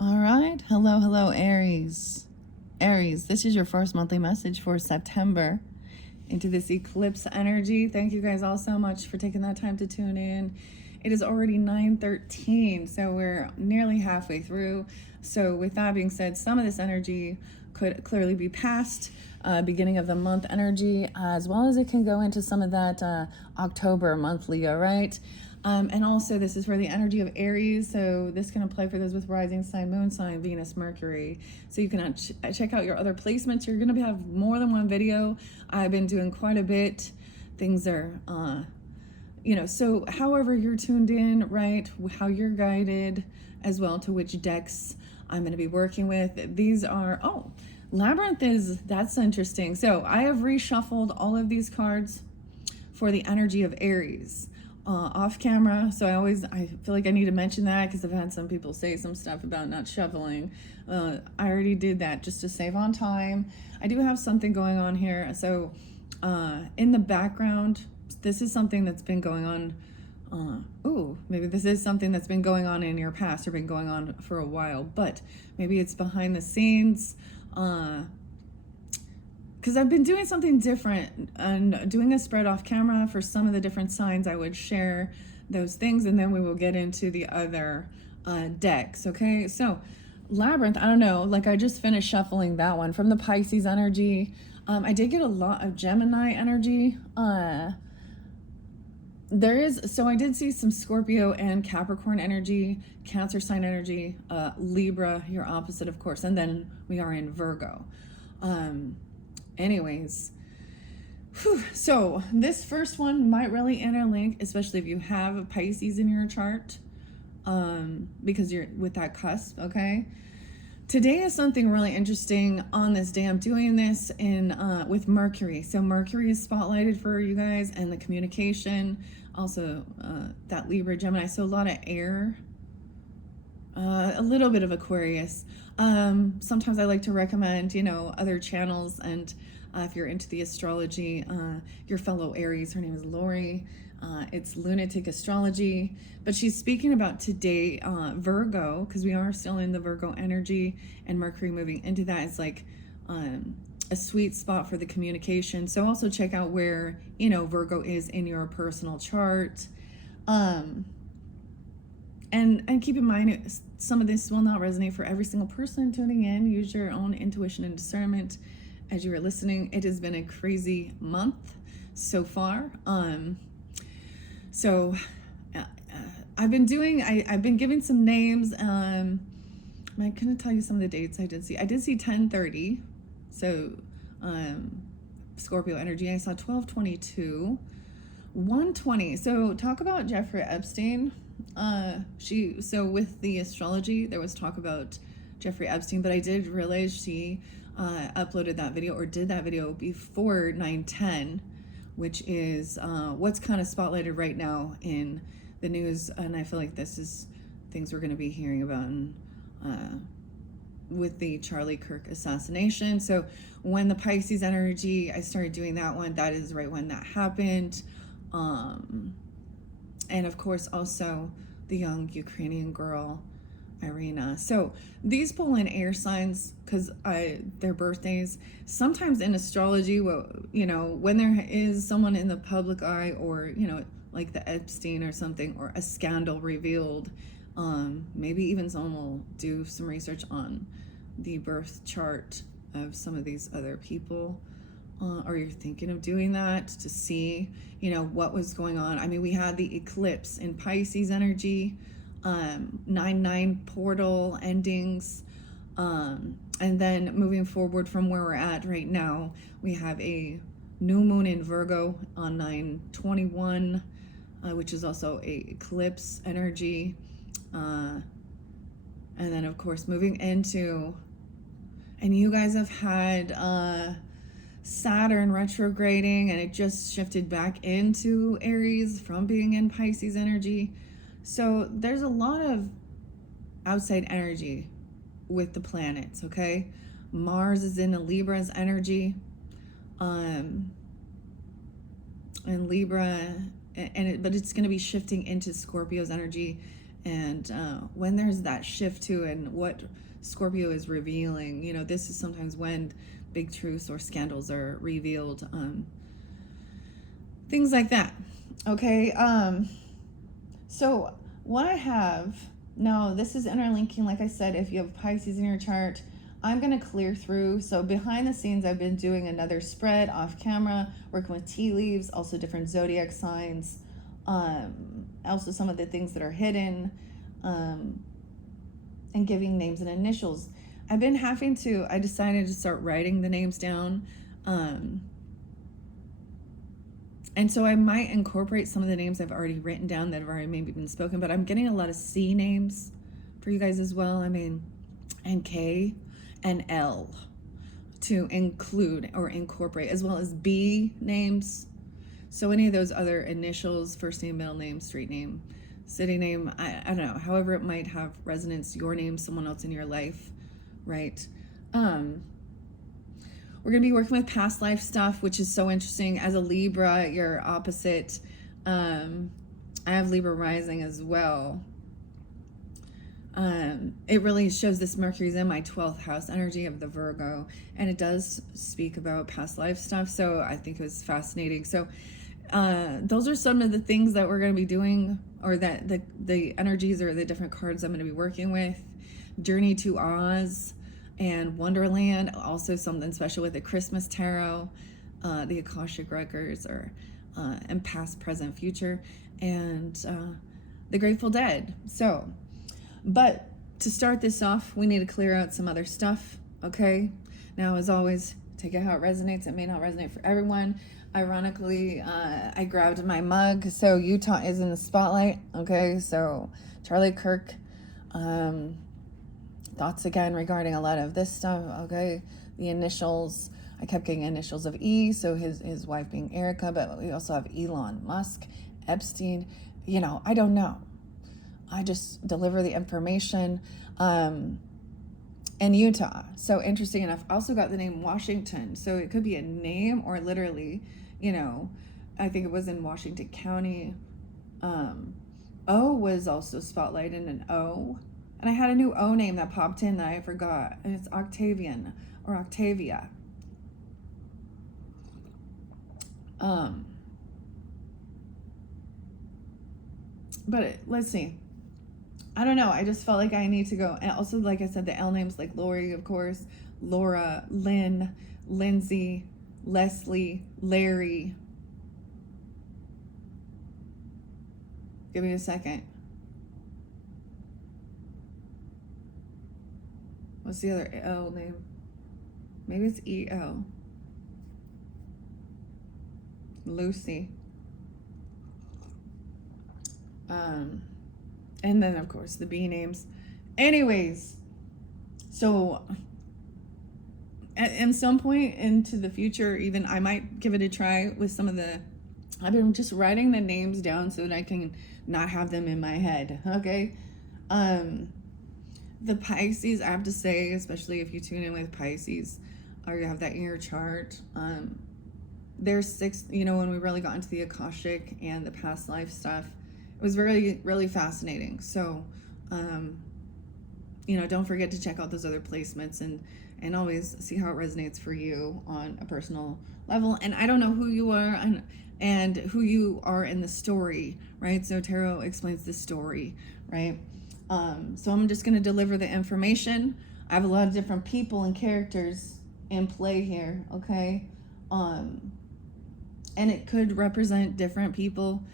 All right. Hello, Aries. Aries, this is your first monthly message for September into this eclipse energy. Thank you guys all so much for taking that time to tune in. It is already 9:13, so we're nearly halfway through. So with that being said, some of this energy could clearly be past beginning of the month energy, as well as it can go into some of that October monthly, all right? And also, this is for the energy of Aries, so this can apply for those with rising sign, moon sign, Venus, Mercury. So you can check out your other placements. You're going to have more than one video. I've been doing quite a bit. Things are, so however you're tuned in, right, how you're guided, as well to which decks I'm going to be working with. These are, Labyrinth that's interesting. So I have reshuffled all of these cards for the energy of Aries. Off camera, so I feel like I need to mention that because I've had some people say some stuff about not shuffling. I already did that just to save on time. I do have something going on here, so in the background, this is something that's been going on. Maybe this is something that's been going on in your past or been going on for a while, but maybe it's behind the scenes. Because I've been doing something different and doing a spread off camera for some of the different signs. I would share those things and then we will get into the other decks, okay? So Labyrinth, I don't know, like I just finished shuffling that one from the Pisces energy. I did get a lot of Gemini energy. I did see some Scorpio and Capricorn energy, Cancer sign energy, Libra, your opposite, of course, and then we are in Virgo. Anyways, so this first one might really interlink, especially if you have a Pisces in your chart, because you're with that cusp, okay? Today is something really interesting on this day. I'm doing this with Mercury. So Mercury is spotlighted for you guys and the communication, also that Libra, Gemini, so a lot of air, a little bit of Aquarius. Sometimes I like to recommend, other channels, and if you're into the astrology, your fellow Aries, her name is Lori. It's Lunatic Astrology, but she's speaking about today, Virgo, because we are still in the Virgo energy, and Mercury moving into that is like a sweet spot for the communication. So also check out where, Virgo is in your personal chart. And keep in mind, some of this will not resonate for every single person tuning in. Use your own intuition and discernment as you are listening. It has been a crazy month so far. I've been giving some names. I'm going to tell you some of the dates I did see. I did see 10:30, so Scorpio energy. I saw 12:22, 1:20. So talk about Jeffrey Epstein. With the astrology, there was talk about Jeffrey Epstein, but I did realize she uploaded that video or did that video before 9:10, which is what's kind of spotlighted right now in the news. And I feel like this is things we're going to be hearing about with the Charlie Kirk assassination. So when the Pisces energy, I started doing that one, that is right when that happened. And of course, also the young Ukrainian girl, Irina. So these pull in air signs because their birthdays. Sometimes in astrology, when there is someone in the public eye, or like the Epstein or something, or a scandal revealed, maybe even someone will do some research on the birth chart of some of these other people. Or you're thinking of doing that to see, what was going on. I mean, we had the eclipse in Pisces energy, 9/9 portal endings, and then moving forward from where we're at right now, we have a new moon in Virgo on 9/21, which is also a eclipse energy, and then of course moving into, and you guys have had Saturn retrograding, and it just shifted back into Aries from being in Pisces energy. So there's a lot of outside energy with the planets, okay? Mars is in a Libra's energy, and Libra, but it's going to be shifting into Scorpio's energy And when there's that shift too, and what Scorpio is revealing, you know, this is sometimes when big truths or scandals are revealed, things like that. Okay. So what I have now, this is interlinking. Like I said, if you have Pisces in your chart, I'm going to clear through. So behind the scenes, I've been doing another spread off camera, working with tea leaves, also different zodiac signs, also some of the things that are hidden, and giving names and initials. I've been having to, I decided to start writing the names down. And so I might incorporate some of the names I've already written down that have already maybe been spoken, but I'm getting a lot of C names for you guys as well. I mean, and K and L to include or incorporate, as well as B names. So any of those other initials, first name, middle name, street name, city name, I don't know, however it might have resonance, your name, someone else in your life, right? We're going to be working with past life stuff, which is so interesting. As a Libra, you're opposite. I have Libra rising as well. It really shows this Mercury's in my 12th house energy of the Virgo, and it does speak about past life stuff. So I think it was fascinating. So those are some of the things that we're going to be doing, or that the energies or the different cards I'm going to be working with. Journey to Oz and Wonderland, also something special with the Christmas tarot, the Akashic records, or and past, present, future, and the Grateful Dead. So, but to start this off, we need to clear out some other stuff. Okay, now as always, take it how it resonates. It may not resonate for everyone. Ironically, I grabbed my mug, so Utah is in the spotlight. Okay, so Charlie Kirk, thoughts again regarding a lot of this stuff. Okay, the initials, I kept getting initials of E, so his wife being Erica, but we also have Elon Musk, Epstein. You know, I don't know, I just deliver the information. And Utah, so interesting enough, also got the name Washington, so it could be a name or literally, you know, I think it was in Washington County. O was also spotlighted in an O. And I had a new O name that popped in that I forgot. And it's Octavian or Octavia. But let's see. I don't know. I just felt like I need to go. And also, like I said, the L names like Lori, of course, Laura, Lynn, Lindsay, Leslie, Larry. Give me a second. What's the other L name? Maybe it's E-L. Lucy. And then, of course, the B names. Anyways, so at some point into the future, even I might give it a try with some of the, I've been just writing the names down so that I can not have them in my head, okay? The Pisces, I have to say, especially if you tune in with Pisces or you have that in your chart, there's 6, you know, when we really got into the Akashic and the past life stuff, it was really, really fascinating. So, you know, don't forget to check out those other placements and always see how it resonates for you on a personal level. And I don't know who you are and who you are in the story, right? So tarot explains the story, right? So I'm just going to deliver the information. I have a lot of different people and characters in play here, okay? And it could represent different people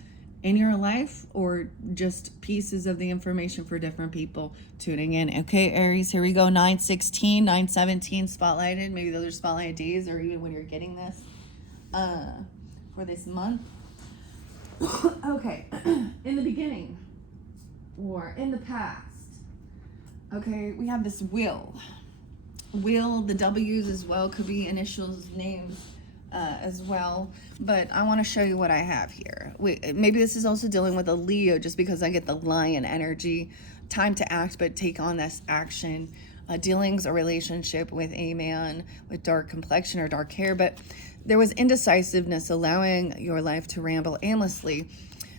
in your life or just pieces of the information for different people tuning in. Okay, Aries, here we go. 9/16, 9/17 spotlighted. Maybe those are spotlight days or even when you're getting this for this month. Okay, in the beginning or in the past. Okay, we have this will. Will, the W's as well, could be initials, names as well. But I want to show you what I have here. Maybe this is also dealing with a Leo just because I get the lion energy. Time to act, but take on this action. Dealings or relationship with a man with dark complexion or dark hair. But there was indecisiveness allowing your life to ramble aimlessly.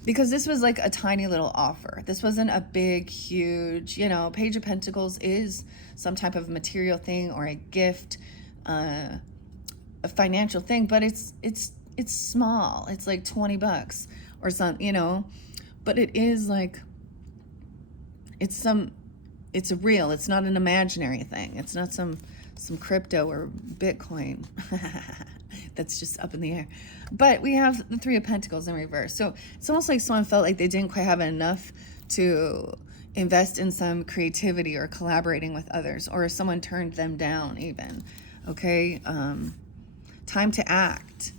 because this was like a tiny little offer. This wasn't a big, huge, Page of Pentacles is some type of material thing or a gift, a financial thing, but it's small. It's like $20 or something, but it is like, it's real. It's not an imaginary thing. It's not some crypto or Bitcoin that's just up in the air. But we have the Three of Pentacles in reverse. So it's almost like someone felt like they didn't quite have enough to invest in some creativity or collaborating with others, or someone turned them down even. Okay. Time to act.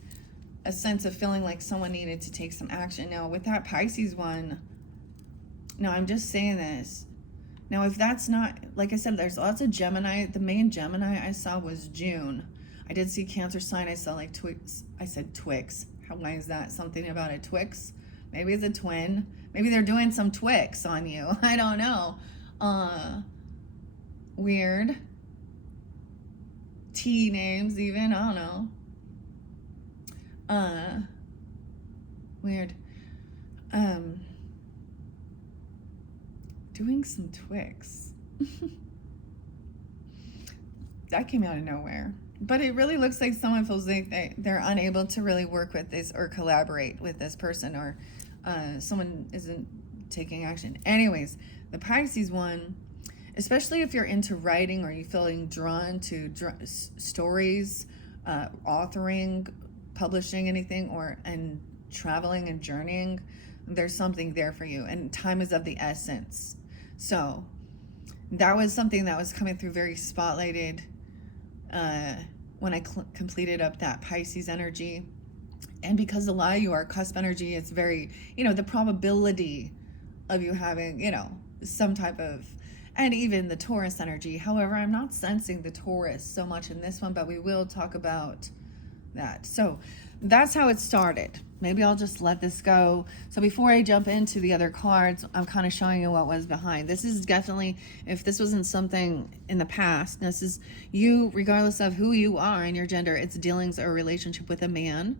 A sense of feeling like someone needed to take some action. Now with that Pisces one, no, I'm just saying this. Now, if that's not, like I said, there's lots of Gemini. The main Gemini I saw was June. I did see Cancer sign. I saw like Twix. I said Twix. Why is that? Something about a Twix? Maybe it's a twin. Maybe they're doing some Twix on you. I don't know. Weird. T names even. I don't know. Weird. Doing some Twix. That came out of nowhere. But it really looks like someone feels like they're unable to really work with this or collaborate with this person, or someone isn't taking action. Anyways, the Pisces one, especially if you're into writing or you're feeling drawn to stories, authoring, publishing anything, and traveling and journeying, there's something there for you. And time is of the essence. So that was something that was coming through very spotlighted when I completed up that Pisces energy. And because a lot of you are cusp energy, it's very, the probability of you having, some type of, and even the Taurus energy. However, I'm not sensing the Taurus so much in this one, but we will talk about that. So that's how it started. Maybe I'll just let this go. So before I jump into the other cards, I'm kind of showing you what was behind. This is definitely, if this wasn't something in the past, this is you, regardless of who you are and your gender, it's dealings or relationship with a man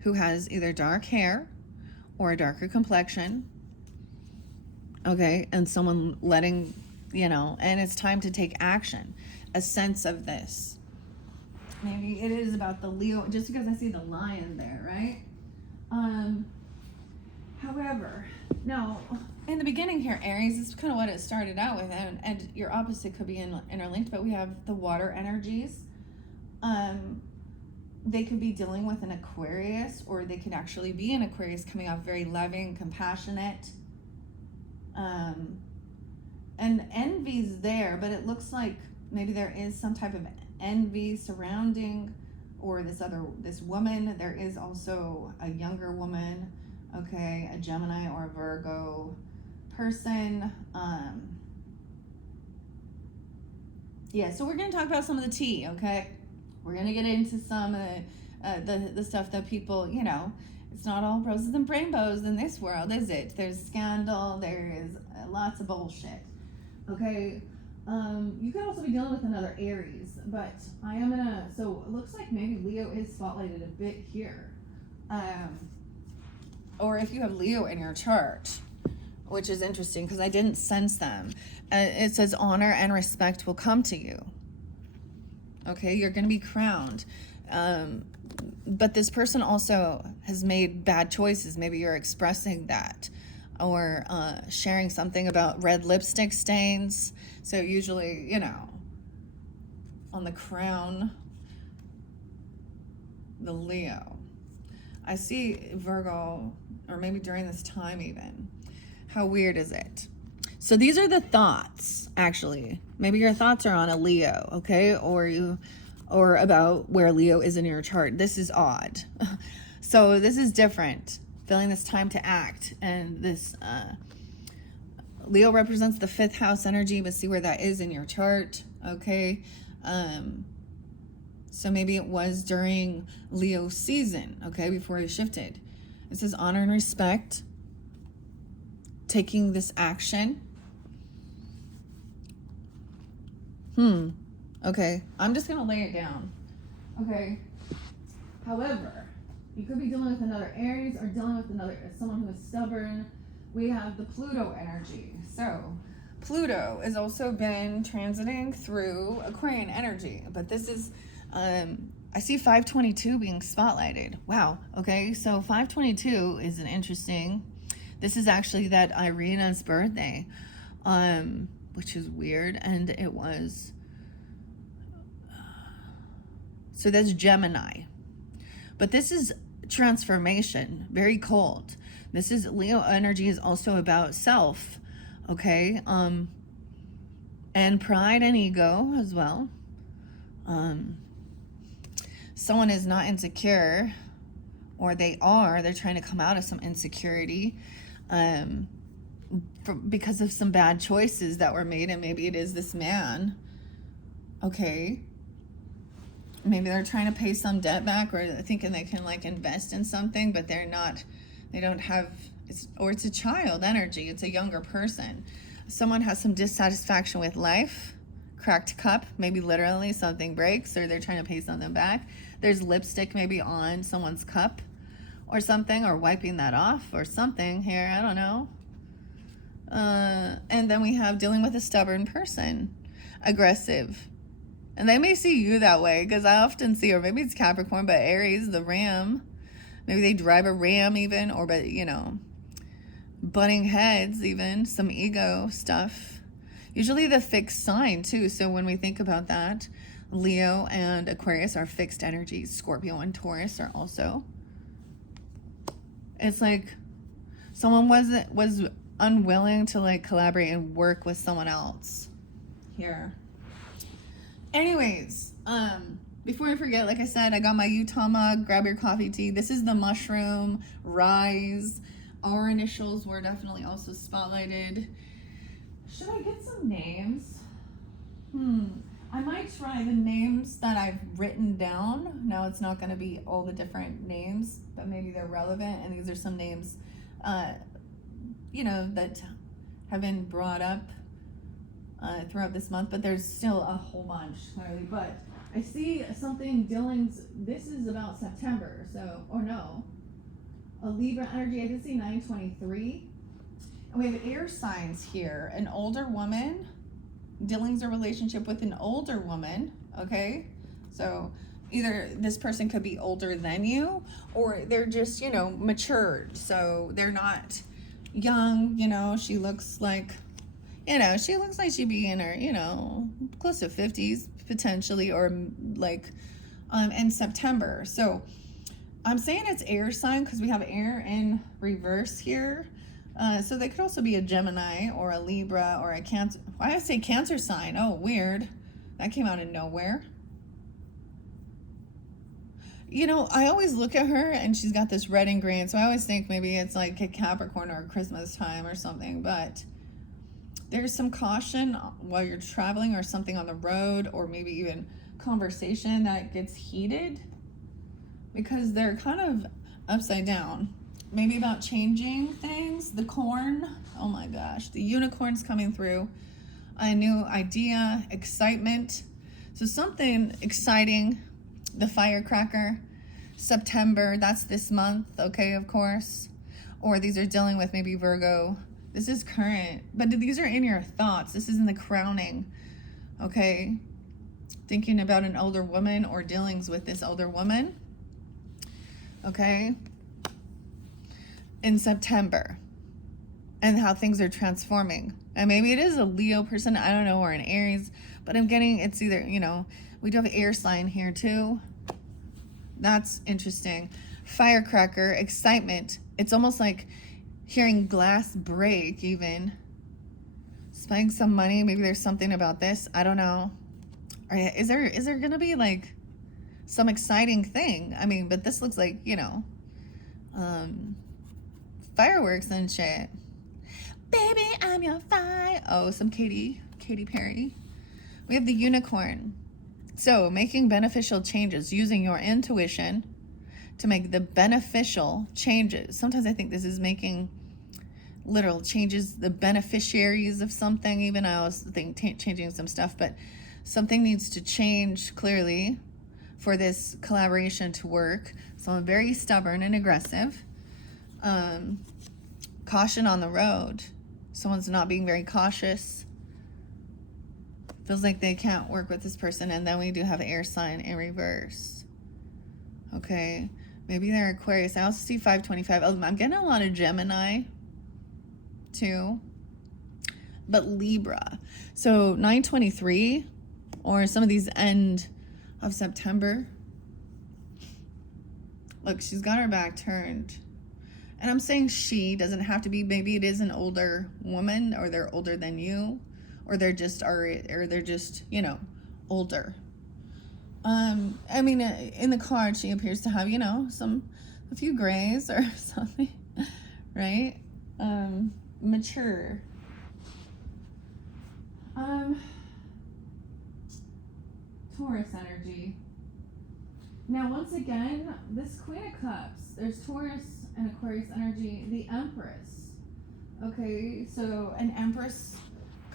who has either dark hair or a darker complexion. Okay, and someone letting, and it's time to take action. A sense of this. Maybe it is about the Leo, just because I see the lion there, right? However, now, in the beginning here, Aries, this is kind of what it started out with, and your opposite could be interlinked, but we have the water energies. They could be dealing with an Aquarius, or they could actually be an Aquarius coming off very loving, compassionate. And envy's there, but it looks like maybe there is some type of envy surrounding, or this woman. There is also a younger woman, okay, a Gemini or a Virgo person. Yeah, so we're going to talk about some of the tea, okay? We're going to get into some of the stuff that people, it's not all roses and rainbows in this world, is it? There's scandal, there is lots of bullshit, okay? You could also be dealing with another Aries, but I am so it looks like maybe Leo is spotlighted a bit here. Or if you have Leo in your chart, which is interesting because I didn't sense them. It says honor and respect will come to you. Okay, you're going to be crowned. But this person also has made bad choices. Maybe you're expressing that, or sharing something about red lipstick stains. So usually, on the crown, the Leo. I see Virgo, or maybe during this time even. How weird is it? So these are the thoughts, actually. Maybe your thoughts are on a Leo, okay? Or about where Leo is in your chart. This is odd. So this is different. Feeling this time to act. And this Leo represents the 5th house energy, but see where that is in your chart, okay? So maybe it was during Leo season, okay, before he shifted. It says honor and respect. Taking this action. Okay, I'm just going to lay it down. Okay. However, You could be dealing with another Aries or dealing with someone who is stubborn. We have the Pluto energy. So Pluto has also been transiting through Aquarian energy, but this is, I see 522 being spotlighted. Wow. Okay. So 522 is an interesting, this is actually that Irina's birthday, which is weird. And it was, so that's Gemini, but this is transformation, very cold. This is Leo energy is also about self. Okay. And pride and ego as well. Someone is not insecure, or they're trying to come out of some insecurity because of some bad choices that were made, and maybe it is this man. Okay. Maybe they're trying to pay some debt back, or thinking they can like invest in something, but they don't have, it's a child energy. It's a younger person. Someone has some dissatisfaction with life, cracked cup, maybe literally something breaks, or they're trying to pay something back. There's lipstick maybe on someone's cup or something, or wiping that off or something here. I don't know. And then we have dealing with a stubborn person, aggressive. And they may see you that way, because I often see, or maybe it's Capricorn, but Aries, the ram. Maybe they drive a ram even, or, but you know, butting heads even, some ego stuff. Usually the fixed sign too. So when we think about that, Leo and Aquarius are fixed energies. Scorpio and Taurus are also. It's like someone was unwilling to like collaborate and work with someone else here. Anyways, before I forget, like I said, I got my Utah mug. Grab your coffee, tea. This is the mushroom rise. Our initials were definitely also spotlighted. Should I get some names? I might try the names that I've written down. Now it's not going to be all the different names, but maybe they're relevant. And these are some names, you know, that have been brought up throughout this month, but there's still a whole bunch, clearly. But I see something dealings, this is about September, so, or no, a Libra energy. I did see 923. And we have air signs here. An older woman, dealings a relationship with an older woman, okay? So either this person could be older than you, or they're just, you know, matured. So they're not young, you know, she looks like, you know, she looks like she'd be in her, you know, close to 50s potentially, or like in September. So I'm saying it's air sign because we have air in reverse here. So they could also be a Gemini or a Libra or a Cancer. Why did I say Cancer sign? Oh, weird. That came out of nowhere. You know, I always look at her and she's got this red and green. So I always think maybe it's like a Capricorn or Christmas time or something. But there's some caution while you're traveling or something on the road, or maybe even conversation that gets heated because they're kind of upside down. Maybe about changing things. The corn, oh my gosh, the unicorn's coming through. A new idea, excitement. So something exciting. The firecracker, September, that's this month, okay, of course. Or these are dealing with maybe Virgo. This is current, but these are in your thoughts. This is in the crowning, okay? Thinking about an older woman or dealings with this older woman, okay? In September, and how things are transforming. And maybe it is a Leo person, I don't know, or an Aries, but I'm getting, it's either, you know, we do have an air sign here too. That's interesting. Firecracker, excitement. It's almost like hearing glass break even. Spending some money, maybe there's something about this, I don't know. Is there gonna be like some exciting thing? I mean, but this looks like, you know, fireworks and shit. Baby, I'm your fire. Oh, some Katy Perry. We have the unicorn. So making beneficial changes, using your intuition to make the beneficial changes. Sometimes I think this is making literal changes, the beneficiaries of something. Even I was thinking changing some stuff, but something needs to change clearly for this collaboration to work. Someone very stubborn and aggressive. Caution on the road. Someone's not being very cautious. Feels like they can't work with this person. And then we do have air sign in reverse. Okay. Maybe they're Aquarius. I also see 525. I'm getting a lot of Gemini too. But Libra. So 923, or some of these end of September. Look, she's got her back turned. And I'm saying she, doesn't have to be, maybe it is an older woman, or they're older than you, or they're just you know, older. I mean, in the card, she appears to have, you know, a few grays or something, right? Mature. Taurus energy. Now, once again, this Queen of Cups, there's Taurus and Aquarius energy, the Empress. Okay, so an Empress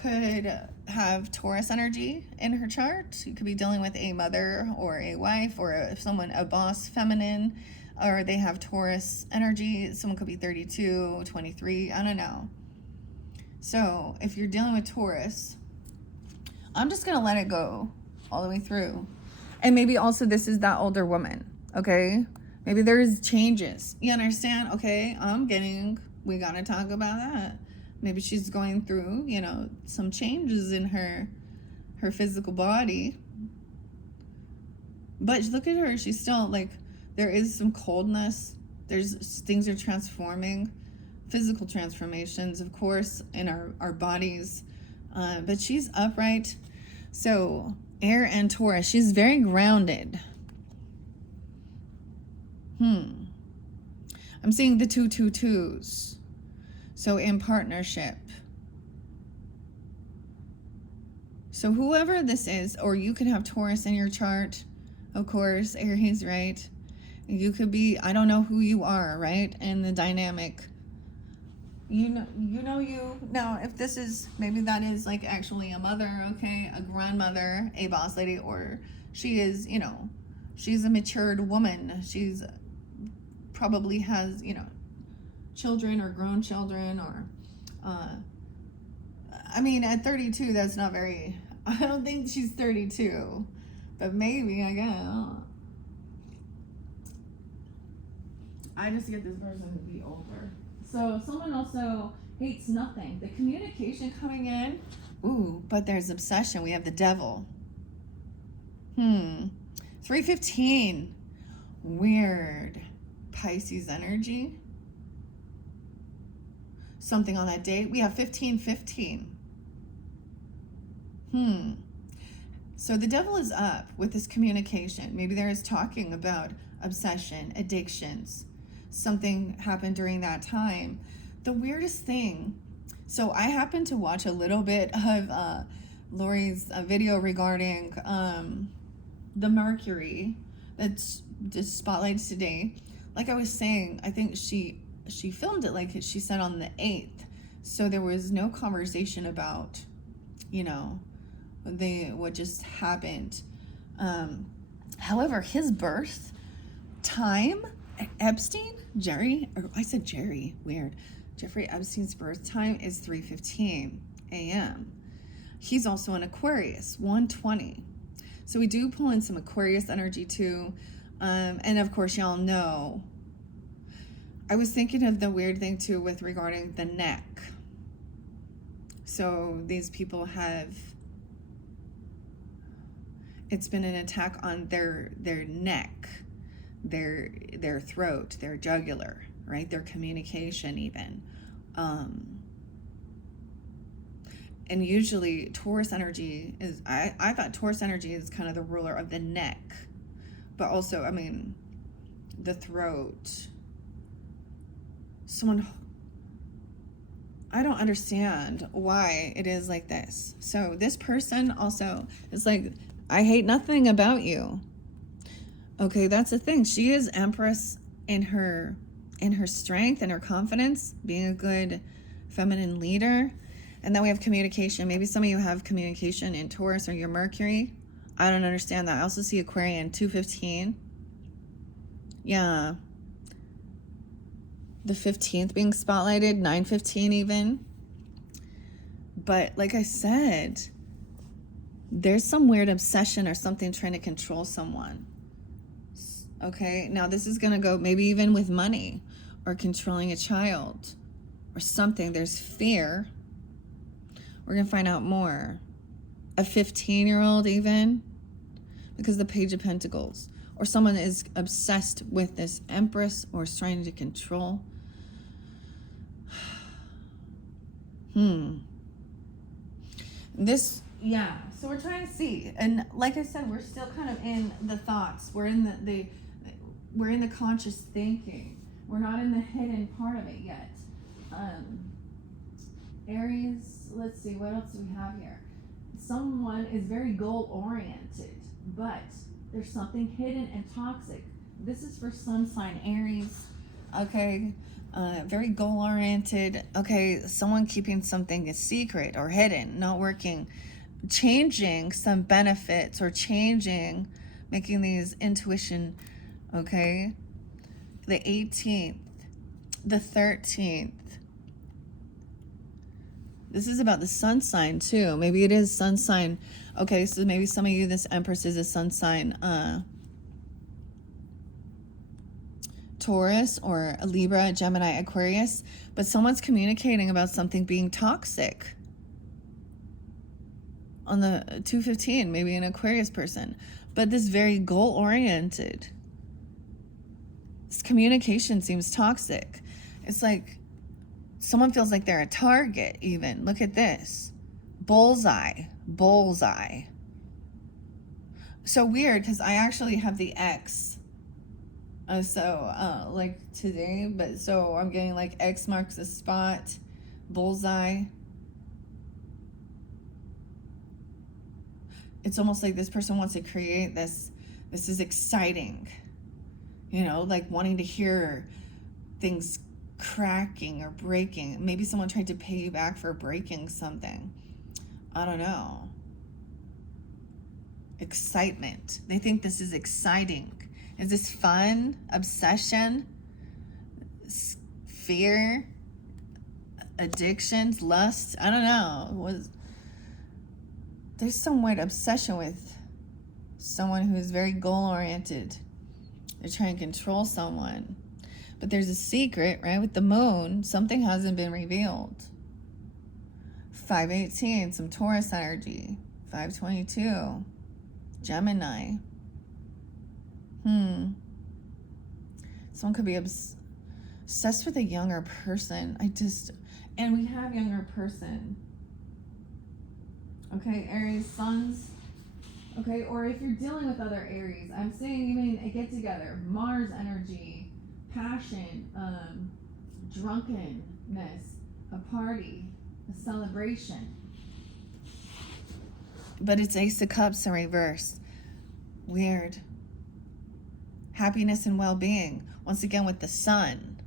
could have Taurus energy in her chart. You could be dealing with a mother or a wife or a boss, feminine, or they have Taurus energy. Someone could be 32, 23, I don't know. So if you're dealing with Taurus, I'm just going to let it go all the way through. And maybe also this is that older woman, okay? Maybe there's changes. You understand? Okay, we got to talk about that. Maybe she's going through, you know, some changes in her physical body. But look at her. She's still, like, there is some coldness. Things are transforming. Physical transformations, of course, in our bodies. But she's upright. So, air and Taurus. She's very grounded. I'm seeing the 222s. So in partnership. So whoever this is, or you could have Taurus in your chart, of course, Aries, right? You could be, I don't know who you are, right? And the dynamic. You know you. Now, if this is, maybe that is like actually a mother, okay? A grandmother, a boss lady, or she is, you know, she's a matured woman. She's probably has, you know, children or grown children, or I mean, at 32, that's not very, I don't think she's 32, but maybe, I guess. I just get this person to be older. So someone also hates nothing. The communication coming in, ooh, but there's obsession. We have the devil. 315, weird. Pisces energy. Something on that date. We have 1515. So the devil is up with this communication. Maybe there is talking about obsession, addictions. Something happened during that time. The weirdest thing. So I happened to watch a little bit of Lori's video regarding the Mercury that's just spotlighted today. Like I was saying, I think she filmed it, like she said, on the 8th. So there was no conversation about, you know, what just happened. However, his birth time, Jeffrey Epstein's birth time is 3:15 a.m. He's also an Aquarius, 120. So we do pull in some Aquarius energy too. And of course, y'all know, I was thinking of the weird thing too with regarding the neck. So these people it's been an attack on their neck, their throat, their jugular, right? Their communication even. And usually Taurus energy is, I thought Taurus energy is kind of the ruler of the neck, but also, I mean, the throat. I don't understand why it is like this. So this person also is like, I hate nothing about you. Okay, that's the thing. She is Empress in her strength and her confidence, being a good feminine leader. And then we have communication. Maybe some of you have communication in Taurus or your Mercury. I don't understand that. I also see Aquarian 215. Yeah. The 15th being spotlighted, 915 even. But like I said, there's some weird obsession or something trying to control someone. Okay, now this is going to go maybe even with money or controlling a child or something. There's fear. We're going to find out more. A 15-year-old even, because the Page of Pentacles. Or someone is obsessed with this Empress or is trying to control. This, yeah. So we're trying to see. And like I said, we're still kind of in the thoughts. We're in we're in the conscious thinking. We're not in the hidden part of it yet. Aries, let's see, what else do we have here? Someone is very goal-oriented, but there's something hidden and toxic. This is for sun sign Aries, okay? Very goal-oriented. Okay, someone keeping something a secret or hidden, not working, changing some benefits or changing, making these intuition, okay? The 18th, the 13th. This is about the sun sign too. Maybe it is sun sign. Okay, so maybe some of you, this Empress is a sun sign. Taurus or a Libra, Gemini, Aquarius. But someone's communicating about something being toxic. On the 215, maybe an Aquarius person. But this very goal-oriented. This communication seems toxic. It's like someone feels like they're a target even. Look at this. Bullseye. Bullseye. So weird because I actually have the X. Like today, but so I'm getting like X marks the spot. Bullseye. It's almost like this person wants to create this. This is exciting. You know, like wanting to hear things cracking or breaking. Maybe someone tried to pay you back for breaking something. I don't know. Excitement. They think this is exciting. Is this fun? Obsession? Fear? Addictions? Lust? I don't know. There's some weird obsession with someone who's very goal-oriented. They're trying to control someone. But there's a secret, right? With the moon, something hasn't been revealed. 518, some Taurus energy. 522, Gemini. Someone could be obsessed with a younger person. And we have younger person. Okay, Aries, suns. Okay, or if you're dealing with other Aries, I'm saying even a get together, Mars energy, passion, drunkenness, a party, a celebration. But it's Ace of Cups in reverse. Weird. Happiness and well-being. Once again with the sun.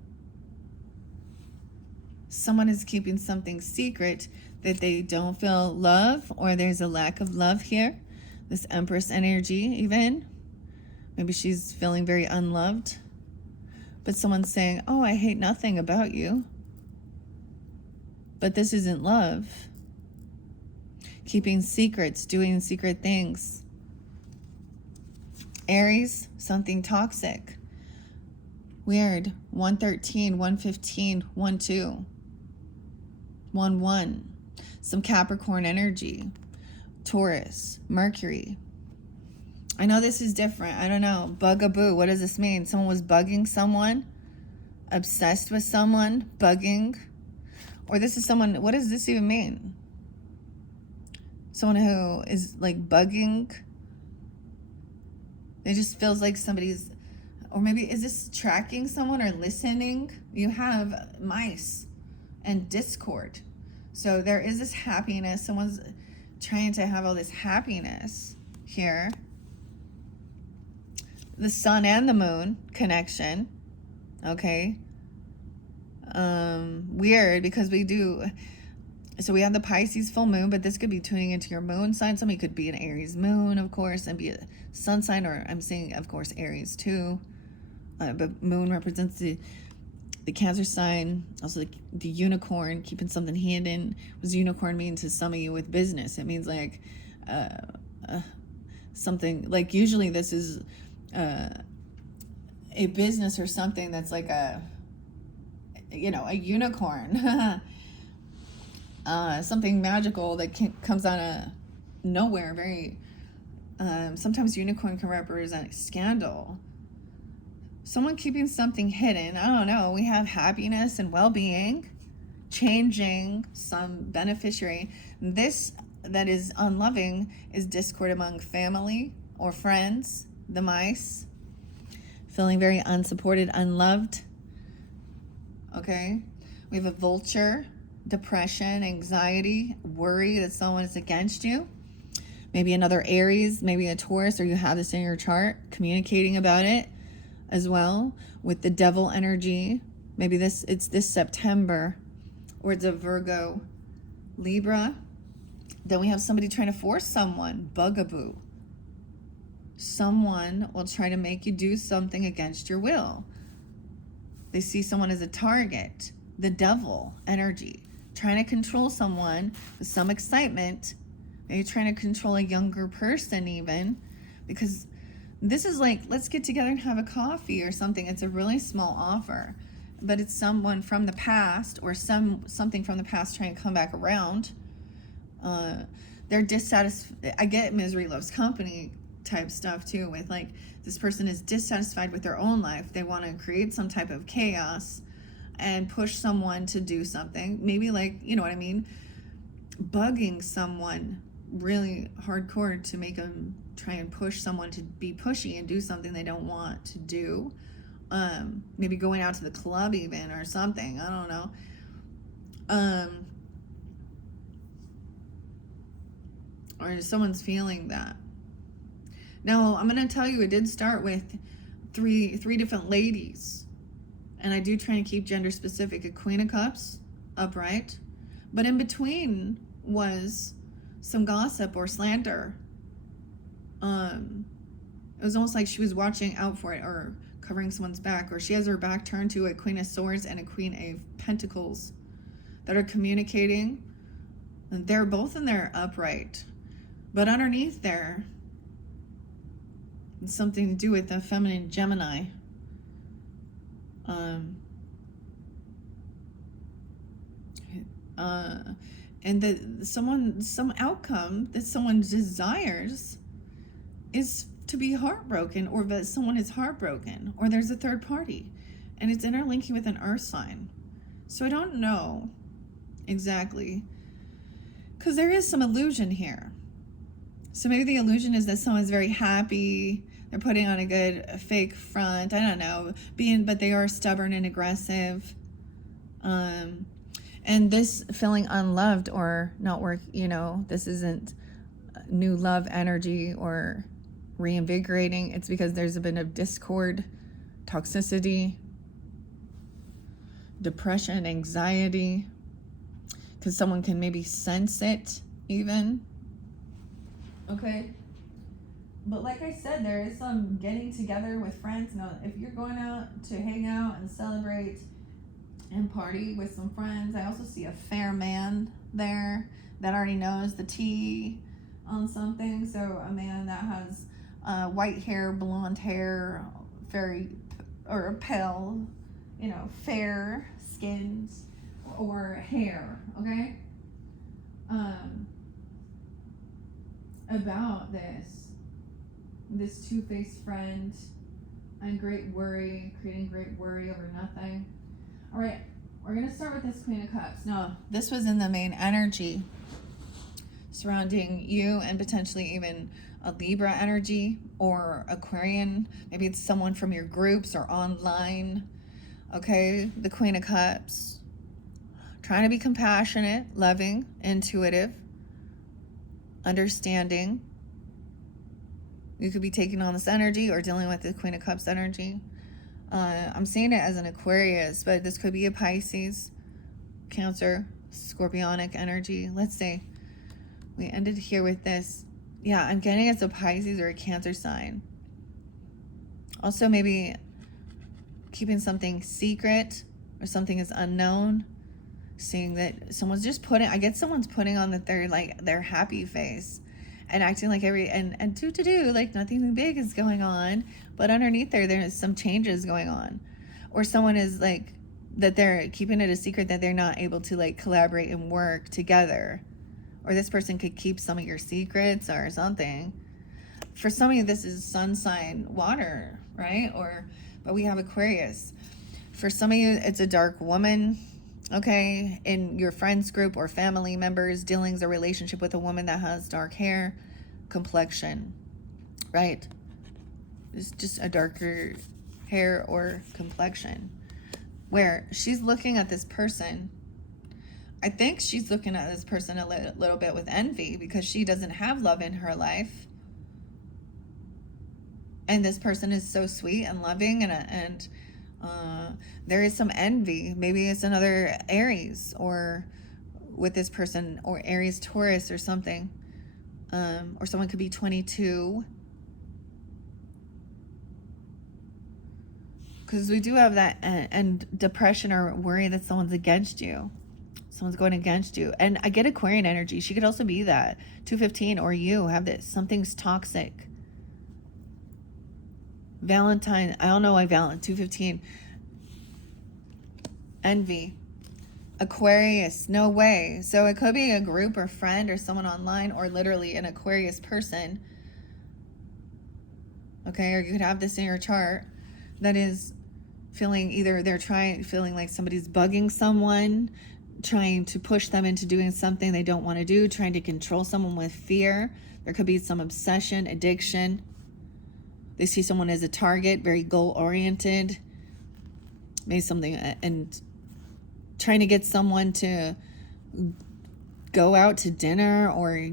Someone is keeping something secret that they don't feel love, or there's a lack of love here. This Empress energy even. Maybe she's feeling very unloved. But someone's saying, oh, I hate nothing about you. But this isn't love. Keeping secrets, doing secret things. Aries, something toxic. Weird. 113, 115, 12. 1-1. Some Capricorn energy. Taurus, Mercury. I know this is different. I don't know. Bugaboo. What does this mean? Someone was bugging someone? Obsessed with someone? Bugging? Or this is someone... What does this even mean? Someone who is like bugging? It just feels like somebody's... Or maybe is this tracking someone or listening? You have mice and discord. So there is this happiness. Someone's trying to have all this happiness here. The sun and the moon connection. Okay. Weird because we do... So we have the Pisces full moon, but this could be tuning into your moon sign. Somebody could be an Aries moon, of course, and be a sun sign, or I'm saying, of course, Aries too. But moon represents the Cancer sign, also the unicorn, keeping something hidden. What does unicorn mean to some of you with business? It means like something, like usually this is a business or something that's like a unicorn. Something magical that comes out of nowhere. Very sometimes unicorn can represent scandal. Someone keeping something hidden. I don't know. We have happiness and well-being, changing some beneficiary. This that is unloving is discord among family or friends, the mice. Feeling very unsupported, unloved. Okay. We have a vulture, depression, anxiety, worry that someone is against you. Maybe another Aries, maybe a Taurus, or you have this in your chart, communicating about it as well with the devil energy. Maybe it's this September, or it's a Virgo, Libra. Then we have somebody trying to force someone, bugaboo. Someone will try to make you do something against your will. They see someone as a target, the devil energy, trying to control someone with some excitement. Maybe trying to control a younger person even, because this is like, let's get together and have a coffee or something. It's a really small offer, but it's someone from the past or something from the past trying to come back around. They're dissatisfied. I get misery loves company type stuff too, with like this person is dissatisfied with their own life. They want to create some type of chaos and push someone to do something. Maybe like, you know what I mean? Bugging someone really hardcore to make them try and push someone to be pushy and do something they don't want to do. Maybe going out to the club even or something. I don't know. Or someone's feeling that. Now, I'm going to tell you, it did start with three different ladies. And I do try and keep gender specific. A Queen of Cups, upright. But in between was some gossip or slander. It was almost like she was watching out for it or covering someone's back. Or she has her back turned to a Queen of Swords and a Queen of Pentacles that are communicating. And they're both in there upright. But underneath there, it's something to do with the feminine Gemini. And that some outcome that someone desires is to be heartbroken, or that someone is heartbroken, or there's a third party, and it's interlinking with an earth sign. So I don't know exactly, because there is some illusion here. So maybe the illusion is that someone's very happy, they're putting on a good fake front, I don't know, but they are stubborn and aggressive. And this feeling unloved or not work, this isn't new love energy or reinvigorating. It's because there's a bit of discord, toxicity, depression, anxiety, because someone can maybe sense it even. Okay. But like I said, there is some getting together with friends. Now, if you're going out to hang out and celebrate and party with some friends, I also see a fair man there that already knows the tea on something. So a man that has white hair, blonde hair, or pale, fair skins or hair, okay? About this two-faced friend and great worry, creating great worry over nothing. All right, we're going to start with this Queen of Cups. Now, this was in the main energy surrounding you and potentially even a Libra energy or Aquarian. Maybe it's someone from your groups or online. Okay, the Queen of Cups. Trying to be compassionate, loving, intuitive, understanding. You could be taking on this energy or dealing with the Queen of Cups energy. I'm seeing it as an Aquarius, but this could be a Pisces, Cancer, Scorpionic energy. Let's say we ended here with this. Yeah, I'm getting it's a Pisces or a Cancer sign. Also, maybe keeping something secret or something is unknown. Seeing that someone's just putting, I get someone's putting on that they're like their happy face and acting like and do like nothing big is going on, but underneath there's some changes going on. Or someone is like that they're keeping it a secret that they're not able to like collaborate and work together. Or this person could keep some of your secrets or something. For some of you, this is sun sign water, right? But we have Aquarius. For some of you, it's a dark woman, okay? In your friends group or family members, dealings a relationship with a woman that has dark hair, complexion, right? It's just a darker hair or complexion. Where she's looking at this person. I think she's looking at this person a little bit with envy because she doesn't have love in her life. And this person is so sweet and loving, and there is some envy. Maybe it's another Aries or with this person, or Aries Taurus or something. Or someone could be 22. Because we do have that, and depression or worry that someone's against you. Someone's going against you. And I get Aquarian energy. She could also be that. 215 or you have this. Something's toxic. Valentine. I don't know why 215. Envy. Aquarius. No way. So it could be a group or friend or someone online, or literally an Aquarius person. Okay. Or you could have this in your chart that is feeling either feeling like somebody's bugging someone, trying to push them into doing something they don't want to do, trying to control someone with fear. There could be some obsession, addiction. They see someone as a target, very goal-oriented. Maybe something, and trying to get someone to go out to dinner or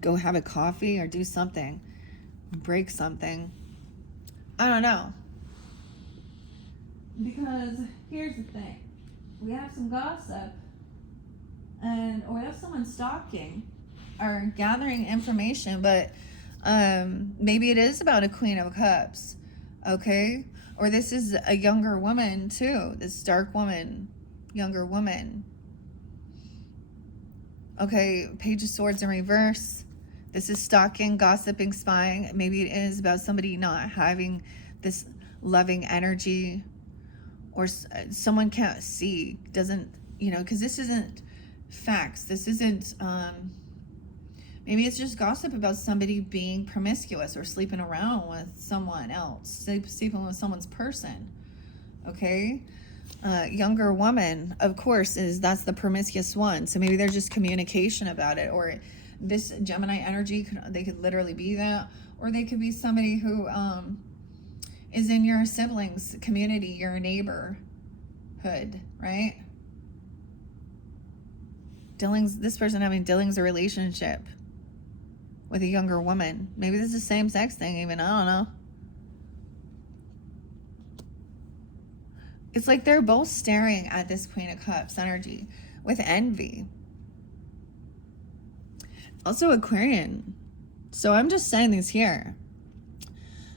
go have a coffee or do something, break something. I don't know. Because here's the thing. We have some gossip, or we have someone stalking or gathering information, but maybe it is about a Queen of Cups, okay? Or this is a younger woman too, this dark woman, younger woman. Okay, Page of Swords in reverse. This is stalking, gossiping, spying. Maybe it is about somebody not having this loving energy, or someone can't see, doesn't, because this isn't facts. This isn't, maybe it's just gossip about somebody being promiscuous or sleeping around with someone else, sleeping with someone's person, okay? Younger woman, of course, that's the promiscuous one. So maybe there's just communication about it, or this Gemini energy, they could literally be that, or they could be somebody who is in your siblings community, your neighborhood, right? This person having dealings a relationship with a younger woman. Maybe this is the same sex thing even, I don't know. It's like they're both staring at this Queen of Cups energy with envy. Also Aquarian. So I'm just saying these here.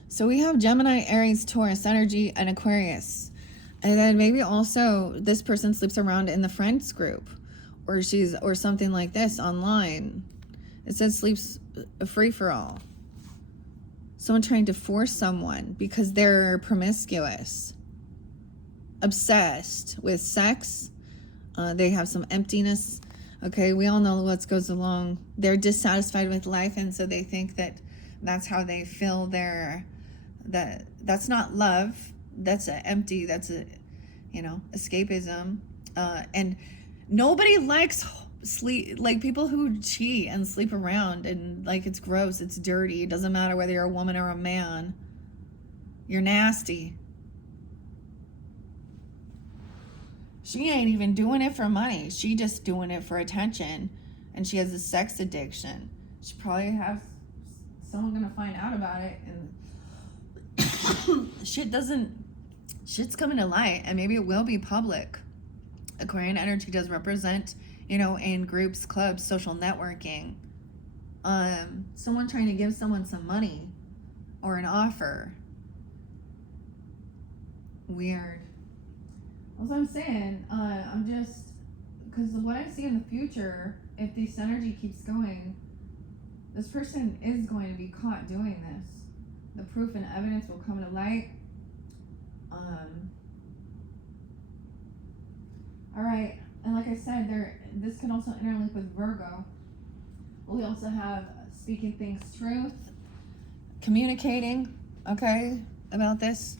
So we have Gemini, Aries, Taurus energy, and Aquarius. And then maybe also this person sleeps around in the friends group, or something like this online. It says sleeps a free-for-all. Someone trying to force someone because they're promiscuous, obsessed with sex. They have some emptiness. Okay, we all know what goes along. They're dissatisfied with life, and so they think that that's how they fill that's not love. That's empty. That's escapism. And nobody likes people who cheat and sleep around, and it's gross, it's dirty. It doesn't matter whether you're a woman or a man. You're nasty. She ain't even doing it for money. She just doing it for attention, and she has a sex addiction. She probably has someone gonna find out about it, and shit's coming to light, and maybe it will be public. Aquarian energy does represent you know, in groups, clubs, social networking. Someone trying to give someone some money or an offer. Weird. That's what I'm saying. I'm just, because what I see in the future, if this energy keeps going, this person is going to be caught doing this. The proof and evidence will come to light. All right, and like I said, this can also interlink with Virgo. We also have speaking things truth, communicating, okay, about this.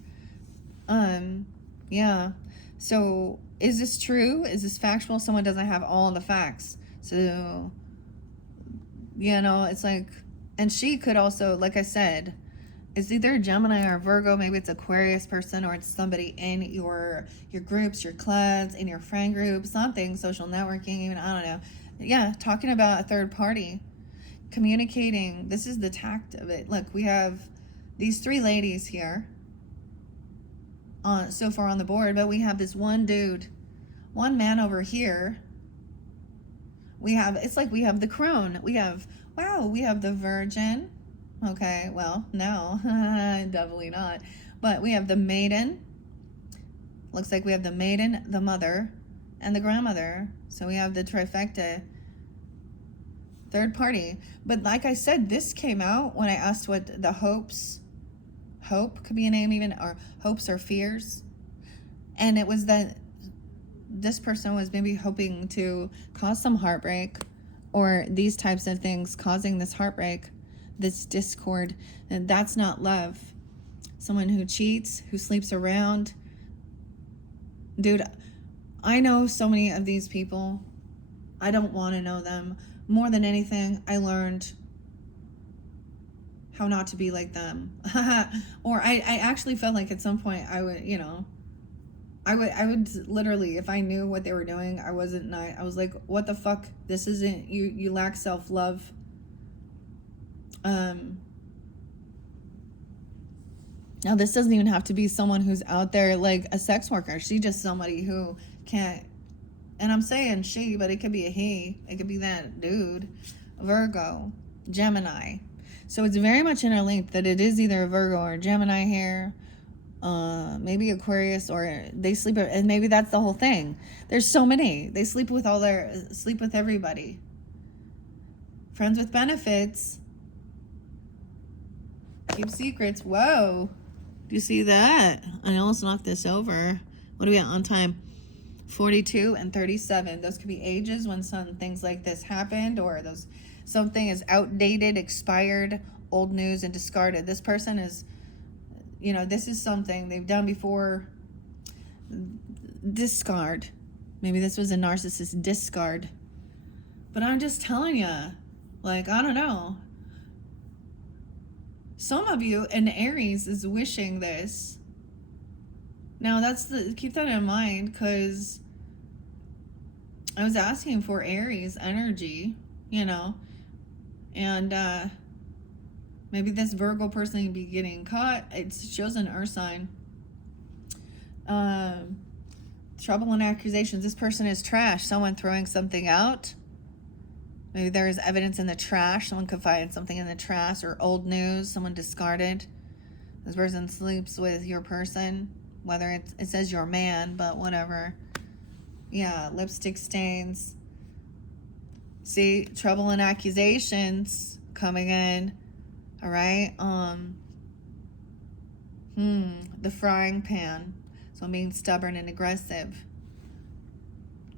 Yeah. So is this true? Is this factual? Someone doesn't have all the facts. So, you know, it's like, and she could also, like I said, it's either Gemini or Virgo. Maybe it's Aquarius person, or it's somebody in your groups, your clubs, in your friend group, something, social networking, even, I don't know. Yeah, talking about a third party, communicating. This is the tact of it. Look, we have these three ladies here so far on the board, but we have this one dude, one man over here. We have, it's like we have the crone. We have, wow, we have the Virgin. Okay, well, no, definitely not. But we have the maiden. Looks like we have the maiden, the mother, and the grandmother. So we have the trifecta, third party. But like I said, this came out when I asked what the hopes, hope could be a name even, or hopes or fears. And it was that this person was maybe hoping to cause some heartbreak, or these types of things causing this heartbreak, this discord. And that's not love. Someone who cheats, who sleeps around. Dude, I know so many of these people. I don't want to know them. More than anything, I learned how not to be like them. Or I actually felt like at some point I would, you know, I would literally, if I knew what they were doing, I was like, what the fuck? This isn't, you lack self-love. Now this doesn't even have to be someone who's out there like a sex worker. She's just somebody who can't, and I'm saying she, but it could be a he. It could be that dude. Virgo, Gemini. So it's very much interlinked that it is either a Virgo or a Gemini here. Maybe Aquarius, or they sleep, and maybe that's the whole thing. There's so many. They sleep with everybody. Friends with benefits. Keep secrets. Whoa. Do you see that? I almost knocked this over. What do we got on time? 42 and 37. Those could be ages when some things like this happened, or something is outdated, expired, old news, and discarded. This person is, you know, this is something they've done before. Discard. Maybe this was a narcissist discard. But I'm just telling you, like, I don't know. Some of you in Aries is wishing this. Now keep that in mind, because I was asking for Aries energy, you know, and maybe this Virgo person will be getting caught. It shows an earth sign. Trouble and accusations. This person is trash. Someone throwing something out. Maybe there is evidence in the trash. Someone could find something in the trash, or old news. Someone discarded. This person sleeps with your person. Whether it says your man, but whatever. Yeah, lipstick stains. See, trouble and accusations coming in. All right. The frying pan. So being stubborn and aggressive.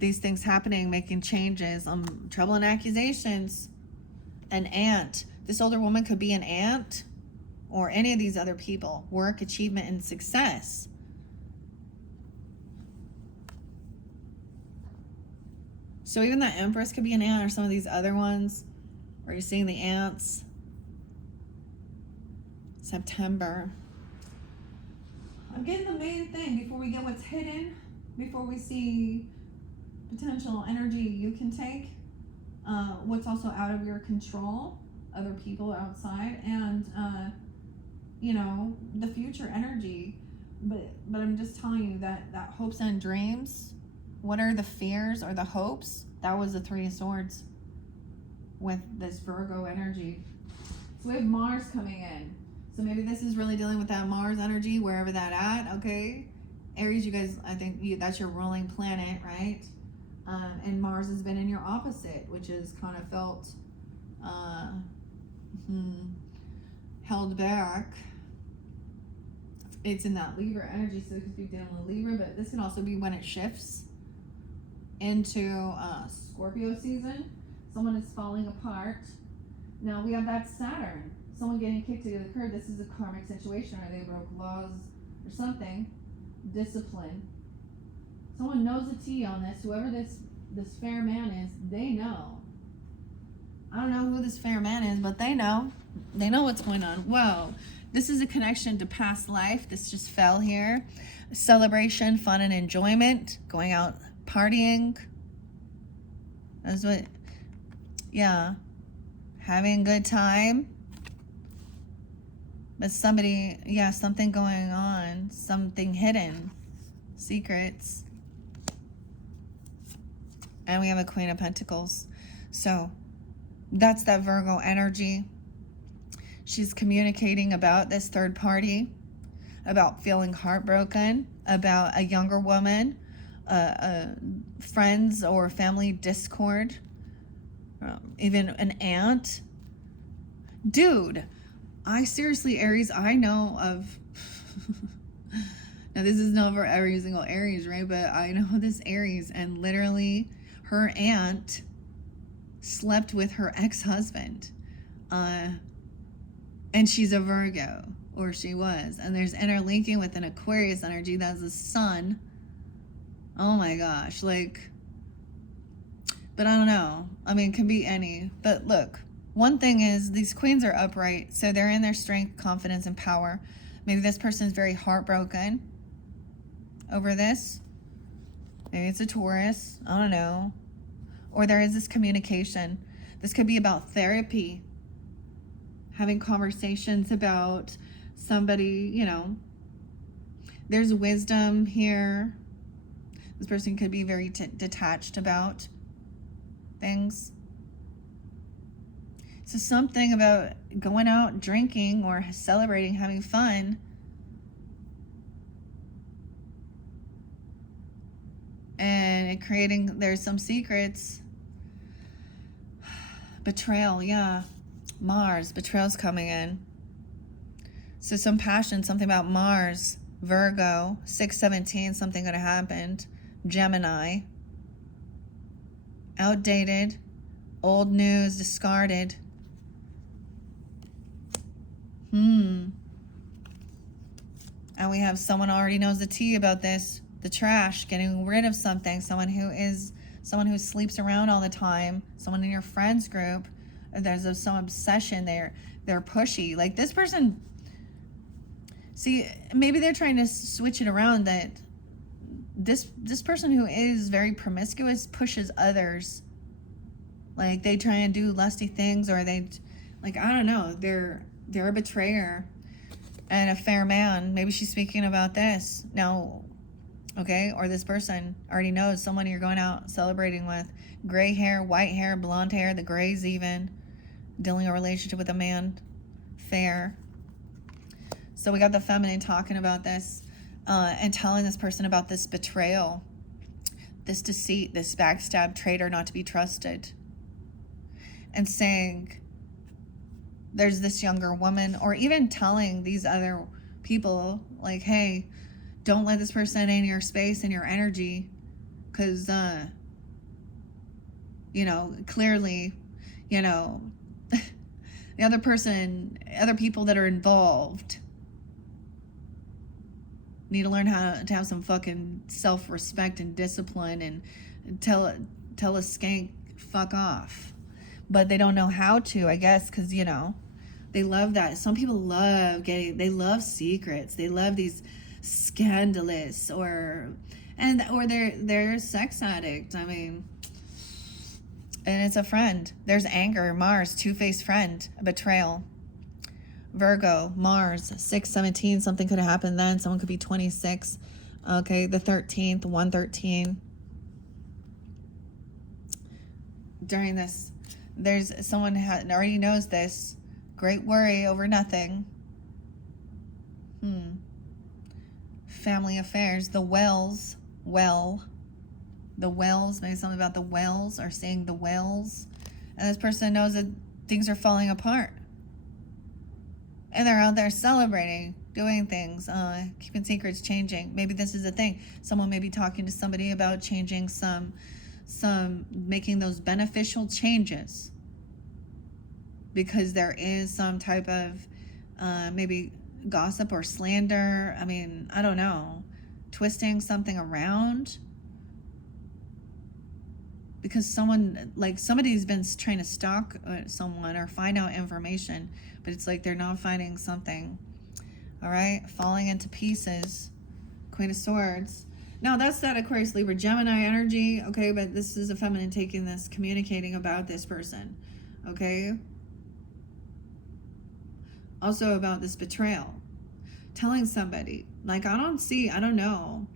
These things happening, making changes. Trouble and accusations. An aunt. This older woman could be an aunt, or any of these other people. Work, achievement, and success. So even that Empress could be an aunt, or some of these other ones. Where you're seeing the ants. September. I'm getting the main thing before we get what's hidden, before we see potential energy you can take, what's also out of your control, other people outside, and you know, the future energy. But I'm just telling you that hopes and dreams. What are the fears or the hopes? That was the Three of Swords with this Virgo energy. So we have Mars coming in. So maybe this is really dealing with that Mars energy, wherever that at, okay? Aries, you guys, I think that's your ruling planet, right? And Mars has been in your opposite, which is kind of felt held back. It's in that Libra energy, so it could be dealing with Libra, but this can also be when it shifts into Scorpio season. Someone is falling apart. Now we have that Saturn. Someone getting kicked to the curb. This is a karmic situation, or they broke laws or something. Discipline. Someone knows the tea on this. Whoever this fair man is, they know. I don't know who this fair man is, but they know. They know what's going on. Whoa. This is a connection to past life. This just fell here. Celebration, fun, and enjoyment. Going out partying. That's what, yeah. Having a good time. But somebody, yeah, something going on. Something hidden. Secrets. And we have a Queen of Pentacles. So that's that Virgo energy. She's communicating about this third party, about feeling heartbroken, about a younger woman, friends or family discord, even an aunt. Dude, I seriously, Aries, I know of, now this is not for every single Aries, right? But I know this Aries, and literally her aunt slept with her ex-husband. And she's a Virgo, or she was. And there's interlinking with an Aquarius energy. That's the sun. Oh my gosh. Like, but I don't know. I mean, it can be any. But look, one thing is these queens are upright. So they're in their strength, confidence, and power. Maybe this person is very heartbroken over this. Maybe it's a Taurus. I don't know. Or there is this communication. This could be about therapy. Having conversations about somebody, you know. There's wisdom here. This person could be very detached about things. So something about going out, drinking, or celebrating, having fun. And creating, there's some secrets. Betrayal, yeah. Mars, betrayal's coming in. So some passion, something about Mars, Virgo, 6/17, something could have happened. Gemini, outdated, old news, discarded. And we have someone already knows the tea about this, the trash, getting rid of something, someone who sleeps around all the time, someone in your friends group. There's some obsession there. They're pushy. Like this person, see, maybe they're trying to switch it around, that this person who is very promiscuous pushes others. Like they try and do lusty things, or they, like, I don't know, they're a betrayer. And a fair man, maybe she's speaking about this. Now, okay, or this person already knows someone you're going out celebrating with. Gray hair, white hair, blonde hair, the grays even. Dealing a relationship with a man. Fair. So we got the feminine talking about this and telling this person about this betrayal, this deceit, this backstab, traitor, not to be trusted. And saying there's this younger woman, or even telling these other people, like, hey, don't let this person in your space and your energy, because, you know, clearly, you know, the other person, other people that are involved need to learn how to have some fucking self-respect and discipline, and tell a skank fuck off. But they don't know how to, I guess, because, you know, they love that. Some people they love secrets. They love these scandalous, or they're a sex addict. I mean, and it's a friend. There's anger, Mars, two-faced friend, a betrayal. Virgo, Mars, 6/17, something could have happened then. Someone could be 26. Okay, the 13th, 113. during this. There's someone already knows this. Great worry over nothing. Family affairs. The wells. The wells. Maybe something about the wells, or seeing the wells. And this person knows that things are falling apart. And they're out there celebrating, doing things, keeping secrets, changing. Maybe this is a thing. Someone may be talking to somebody about changing making those beneficial changes. Because there is some type of maybe gossip or slander. I mean, I don't know. Twisting something around. Because somebody's been trying to stalk someone or find out information, but it's like they're not finding something. All right, falling into pieces. Queen of Swords. Now that's that Aquarius, Libra, Gemini energy. Okay, but this is a feminine taking this, communicating about this person. Okay. Also about this betrayal. Telling somebody, like, I don't know.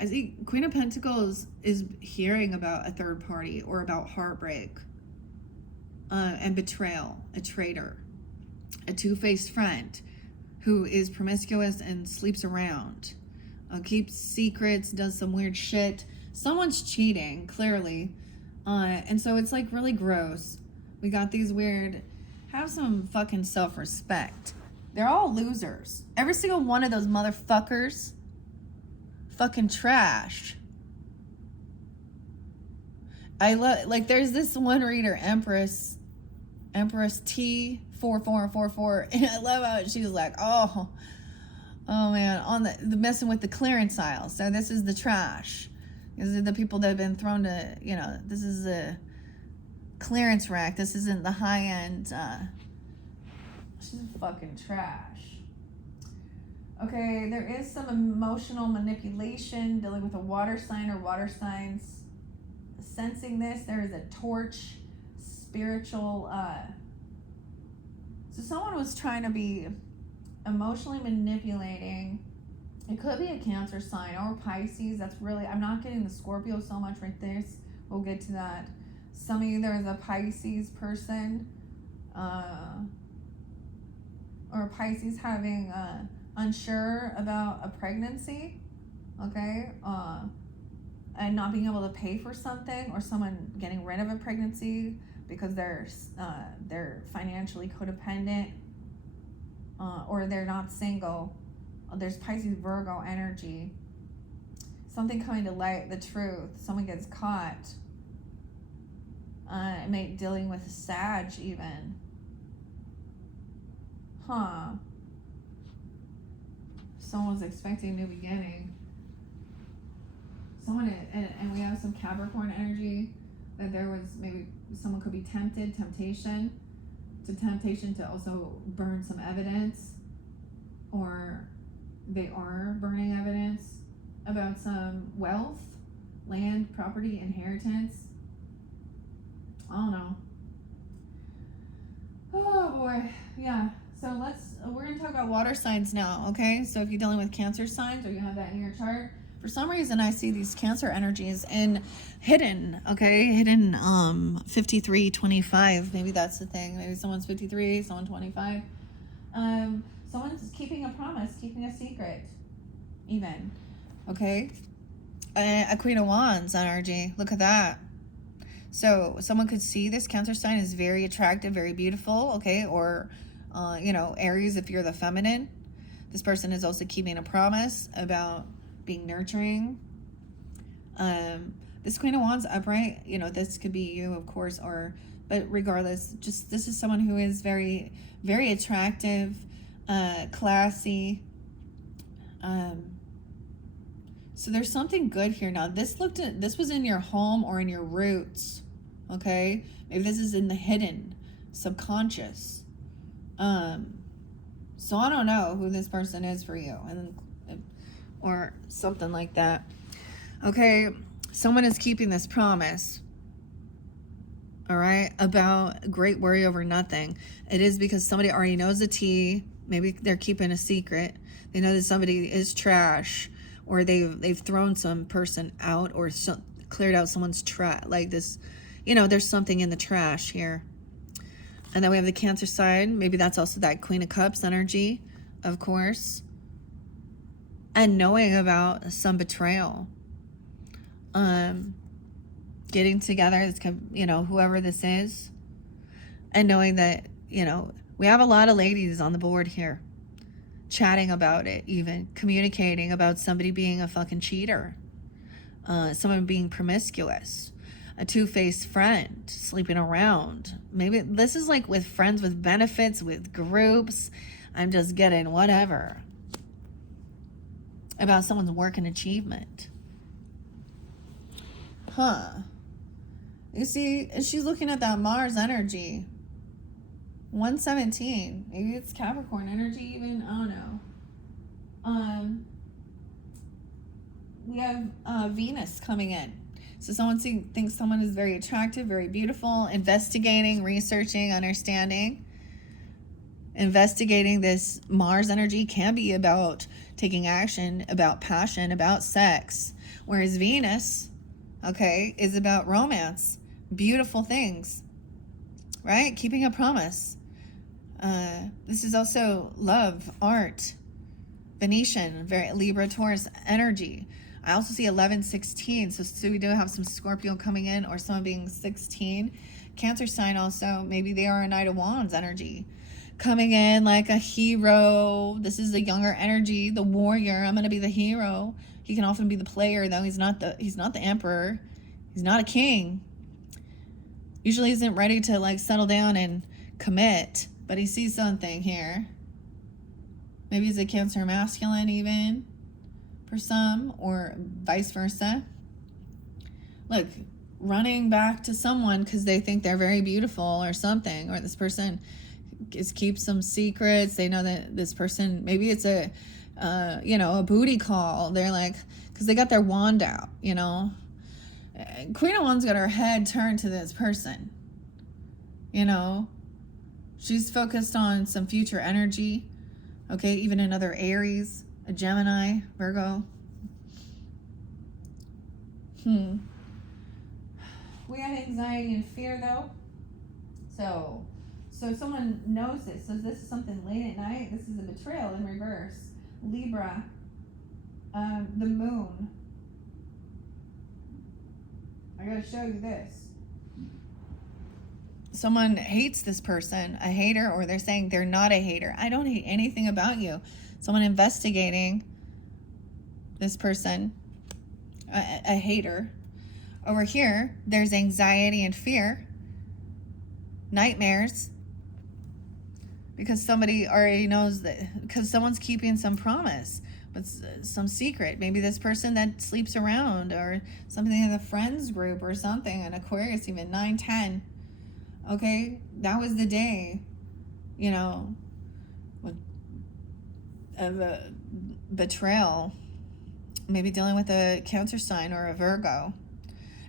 I see Queen of Pentacles is hearing about a third party or about heartbreak and betrayal, a traitor, a two-faced friend who is promiscuous and sleeps around, keeps secrets, does some weird shit. Someone's cheating, clearly. And so it's like really gross. We got these weird, have some fucking self-respect. They're all losers. Every single one of those motherfuckers. Fucking trash. I love, like, there's this one reader, Empress T4444, and I love how she's like, oh man, on the messing with the clearance aisle. So this is the trash. These are the people that have been thrown to, this is a clearance rack. This isn't the high end. She's fucking trash. Okay, there is some emotional manipulation dealing with a water sign or water signs. Sensing this, there is a torch, spiritual. So someone was trying to be emotionally manipulating. It could be a Cancer sign or Pisces. That's really, I'm not getting the Scorpio so much right there. We'll get to that. Some of you, there is a Pisces person. Or Pisces having unsure about a pregnancy, okay, and not being able to pay for something, or someone getting rid of a pregnancy because they're financially codependent, or they're not single. There's Pisces Virgo energy. Something coming to light, the truth. Someone gets caught. Dealing with Sag even. Someone's expecting a new beginning. And we have some Capricorn energy, that there was maybe someone could be temptation to also burn some evidence, or they are burning evidence about some wealth, land, property, inheritance. I don't know. Oh boy, yeah. So we're going to talk about water signs now, okay? So if you're dealing with Cancer signs, or you have that in your chart, for some reason I see these Cancer energies hidden, okay? Hidden 5325. Maybe that's the thing. Maybe someone's 53, someone 25. Someone's keeping a promise, keeping a secret, even, okay? A Queen of Wands energy. Look at that. So someone could see this Cancer sign is very attractive, very beautiful, okay? Or Aries, if you're the feminine. This person is also keeping a promise about being nurturing. This Queen of Wands upright, this could be you, of course, but regardless, just this is someone who is very, very attractive, classy. So there's something good here. Now, this was in your home or in your roots, okay? Maybe this is in the hidden, subconscious. So I don't know who this person is for you, or something like that. Okay, someone is keeping this promise, all right, about great worry over nothing. It is because somebody already knows the tea. Maybe they're keeping a secret. They know that somebody is trash, or they've thrown some person out, or cleared out someone's trash, like this you know, there's something in the trash here. And then we have the Cancer side. Maybe that's also that Queen of Cups energy, of course. And knowing about some betrayal. Getting together, you know, whoever this is. And knowing that, you know, we have a lot of ladies on the board here. Chatting about it, even. Communicating about somebody being a fucking cheater. Someone being promiscuous. A two-faced friend sleeping around. Maybe this is like with friends with benefits, with groups. I'm just getting whatever about someone's work and achievement. You see, she's looking at that Mars energy. 117. Maybe it's Capricorn energy even. I don't know. We have Venus coming in. So someone thinks someone is very attractive, very beautiful, investigating, researching, understanding. Investigating this Mars energy can be about taking action, about passion, about sex. Whereas Venus, okay, is about romance, beautiful things, right? Keeping a promise. This is also love, art, Venetian, very Libra, Taurus energy. I also see 11-16, so we do have some Scorpio coming in, or someone being 16. Cancer sign also, maybe they are a Knight of Wands energy. Coming in like a hero. This is the younger energy, the warrior. I'm going to be the hero. He can often be the player, though. He's not the emperor. He's not a king. Usually isn't ready to like settle down and commit, but he sees something here. Maybe he's a Cancer masculine even for some, or vice versa. Look, running back to someone because they think they're very beautiful or something, or this person keeps some secrets. They know that this person, maybe it's a booty call. They're like, because they got their wand out, you know. Queen of Wands got her head turned to this person, you know. She's focused on some future energy. Okay, even another Aries, a Gemini, Virgo. We had anxiety and fear though. So someone knows this. So this is something late at night. This is a betrayal in reverse. Libra, the moon. I gotta show you this. Someone hates this person, a hater, or they're saying they're not a hater. I don't hate anything about you. Someone investigating this person, a hater. Over here, there's anxiety and fear, nightmares, because somebody already knows that, because someone's keeping some promise, but some secret. Maybe this person that sleeps around, or something in the friends group or something, an Aquarius even, 9-10. Okay, that was the day, you know, of a betrayal. Maybe dealing with a Cancer sign or a Virgo.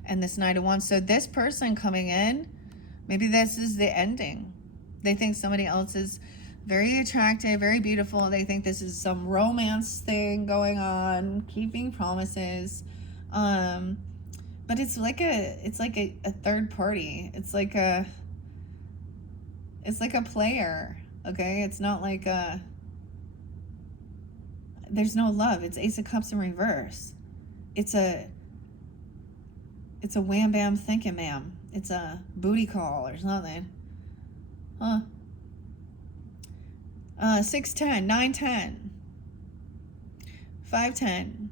And this Knight of Wands. So this person coming in, maybe this is the ending. They think somebody else is very attractive, very beautiful. They think this is some romance thing going on, keeping promises. But it's like a third party. It's like a player. Okay, it's not like there's no love. It's Ace of Cups in reverse. It's a wham bam thinking ma'am. It's a booty call or something. 6-10, 9-10, 5-10.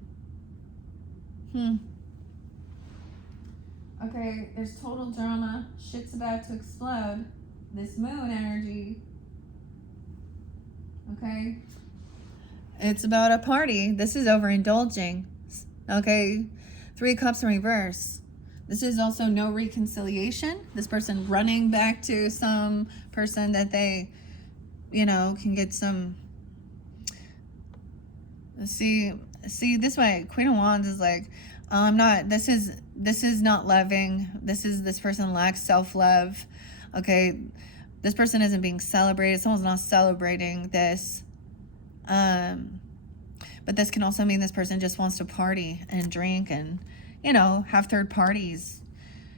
Okay, there's total drama. Shit's about to explode. This moon energy. Okay. It's about a party. This is overindulging. Okay. 3 cups in reverse. This is also no reconciliation. This person running back to some person that they, you know, can get some. See this way. Queen of Wands is like, I'm not. This is not loving. This person lacks self-love. Okay, this person isn't being celebrated. Someone's not celebrating this. But this can also mean this person just wants to party and drink and, you know, have third parties,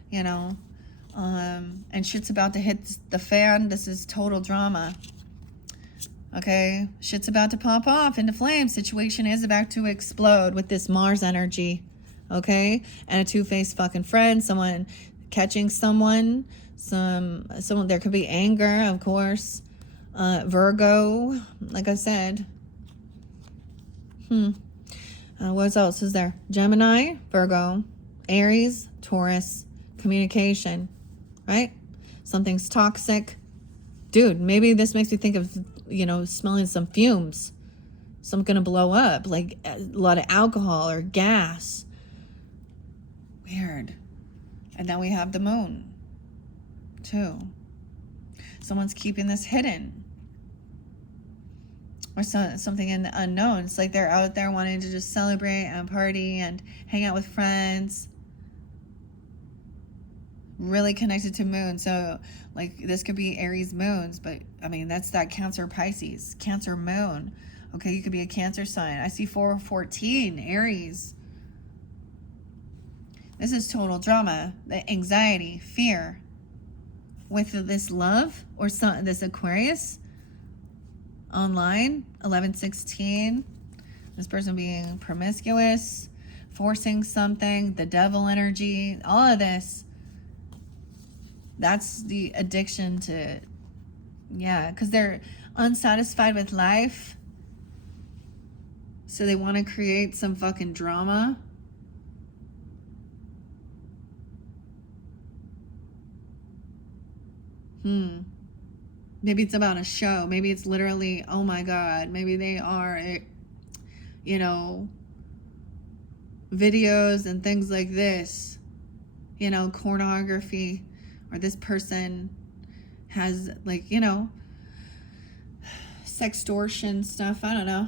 you know. And shit's about to hit the fan. This is total drama. Okay, shit's about to pop off into flames. Situation is about to explode with this Mars energy. Okay, and a two-faced fucking friend, someone catching someone, someone. There could be anger, of course. Virgo, like I said. What else is there? Gemini, Virgo, Aries, Taurus. Communication, right? Something's toxic. Dude, maybe this makes you think of, smelling some fumes. Something gonna blow up, like a lot of alcohol or gas. Weird. And then we have the moon, too. Someone's keeping this hidden. Or something in the unknown. It's like they're out there wanting to just celebrate and party and hang out with friends. Really connected to moon. So, like, this could be Aries moons, but, I mean, that's that Cancer Pisces. Cancer moon. Okay, you could be a Cancer sign. I see 414, Aries. This is total drama. The anxiety, fear. With this love or this Aquarius online, 1116. This person being promiscuous, forcing something, the devil energy, all of this. That's the addiction to, because they're unsatisfied with life. So they want to create some fucking drama. Maybe it's about a show. Maybe it's literally, oh my God. Maybe they are, videos and things like this. Pornography. Or this person has, like, sextortion stuff. I don't know.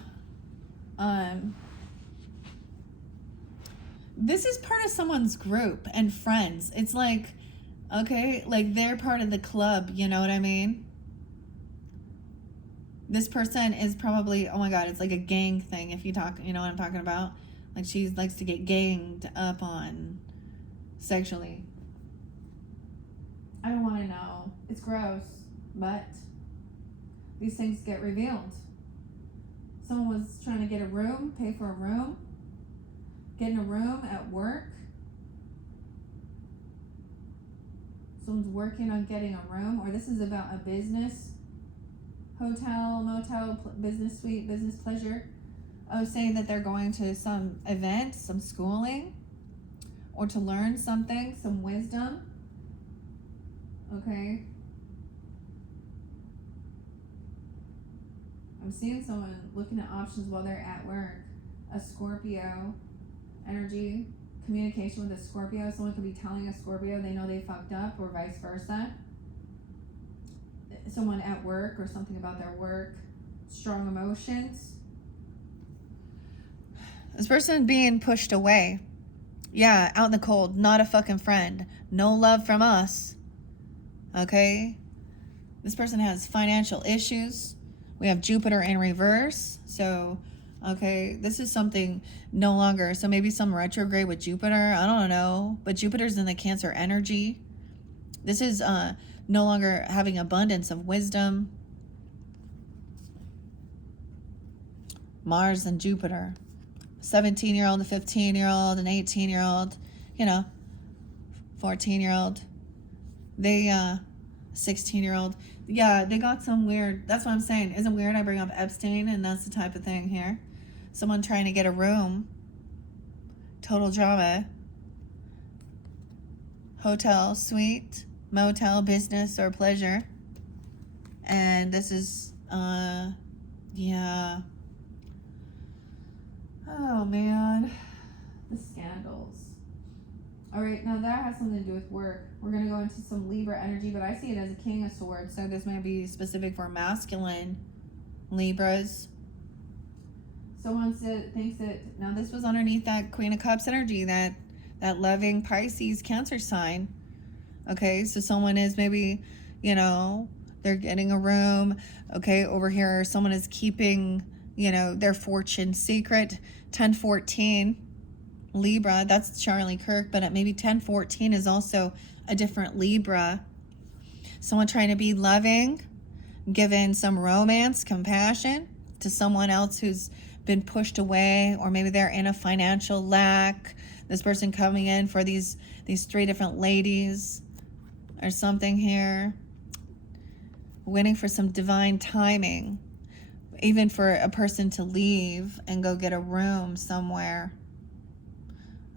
This is part of someone's group and friends. It's like, okay, like they're part of the club. You know what I mean? This person is probably, oh my God, it's like a gang thing. If you talk, you know what I'm talking about? Like she likes to get ganged up on sexually. I don't want to know. It's gross, but these things get revealed. Someone was trying to get a room, pay for a room, getting a room at work. Someone's working on getting a room, or this is about a business, hotel, motel, business suite, business pleasure. Saying that they're going to some event, some schooling, or to learn something, some wisdom. Okay. I'm seeing someone looking at options while they're at work. A Scorpio energy, communication with a Scorpio. Someone could be telling a Scorpio they know they fucked up, or vice versa. Someone at work or something about their work. Strong emotions. This person being pushed away. Yeah, out in the cold. Not a fucking friend. No love from us. Okay? This person has financial issues. We have Jupiter in reverse. So, okay, this is something no longer. So maybe some retrograde with Jupiter. I don't know. But Jupiter's in the Cancer energy. This is no longer having abundance of wisdom. Mars and Jupiter. 17-year-old, a 15-year-old, an 18-year-old, 14-year-old. They, 16-year-old. Yeah, they got some weird, that's what I'm saying. Isn't it weird I bring up Epstein, and that's the type of thing here? Someone trying to get a room. Total drama. Hotel, suite, motel, business, or pleasure. And this is, yeah. Oh, man. The scandals. All right, now that has something to do with work. We're going to go into some Libra energy, but I see it as a King of Swords, so this might be specific for masculine Libras. Someone thinks that, now this was underneath that Queen of Cups energy, that loving Pisces Cancer sign. Okay, so someone is maybe, they're getting a room. Okay, over here, someone is keeping, their fortune secret. 1014. Libra, that's Charlie Kirk, but at maybe 1014 is also a different Libra. Someone trying to be loving, giving some romance, compassion to someone else who's been pushed away, or maybe they're in a financial lack. This person coming in for these three different ladies or something here. Waiting for some divine timing, even for a person to leave and go get a room somewhere,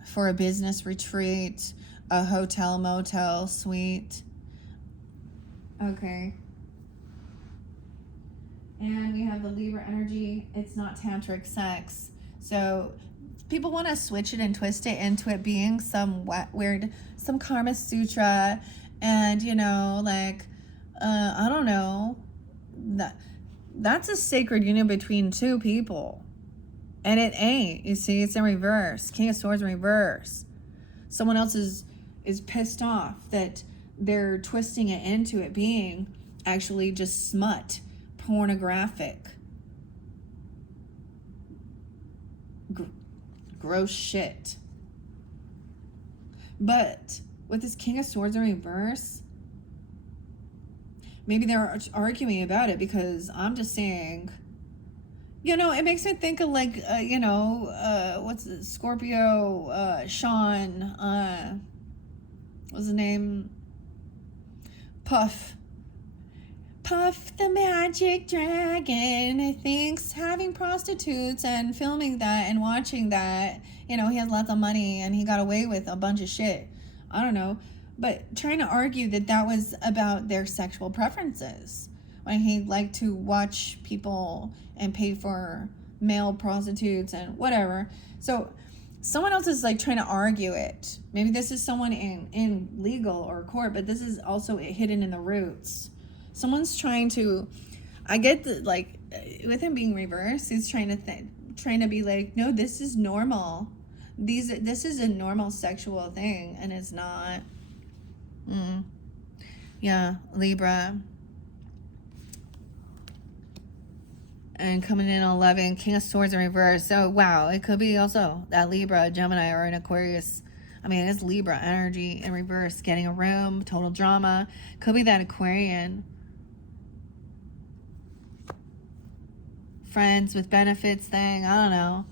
for a business retreat, a hotel, motel, suite. Okay. And we have the Libra energy. It's not tantric sex. So people want to switch it and twist it into it being some weird, some Karma Sutra. And, you know, like, I don't know. That's a sacred union between two people. And it ain't. You see, it's in reverse. King of Swords in reverse. Someone else is pissed off that they're twisting it into it being actually just smut, pornographic, gross shit. But with this King of Swords in reverse, maybe they're arguing about it, because I'm just saying, you know, it makes me think of like, what's it, Scorpio, Sean, what's his name? Puff the Magic Dragon thinks having prostitutes and filming that and watching that, you know, he has lots of money and he got away with a bunch of shit. I don't know. But trying to argue that was about their sexual preferences, when he liked to watch people and pay for male prostitutes and whatever. So someone else is like trying to argue it. Maybe this is someone in legal or court, but this is also hidden in the roots. Someone's trying to, I get that, like, with him being reversed, he's trying to be like, no, this is normal. This is a normal sexual thing, and it's not. Yeah, Libra. And coming in 11, King of Swords in reverse. So, wow, it could be also that Libra, Gemini, or an Aquarius. I mean, it's Libra energy in reverse. Getting a room, total drama. Could be that Aquarian. Friends with benefits thing. I don't know.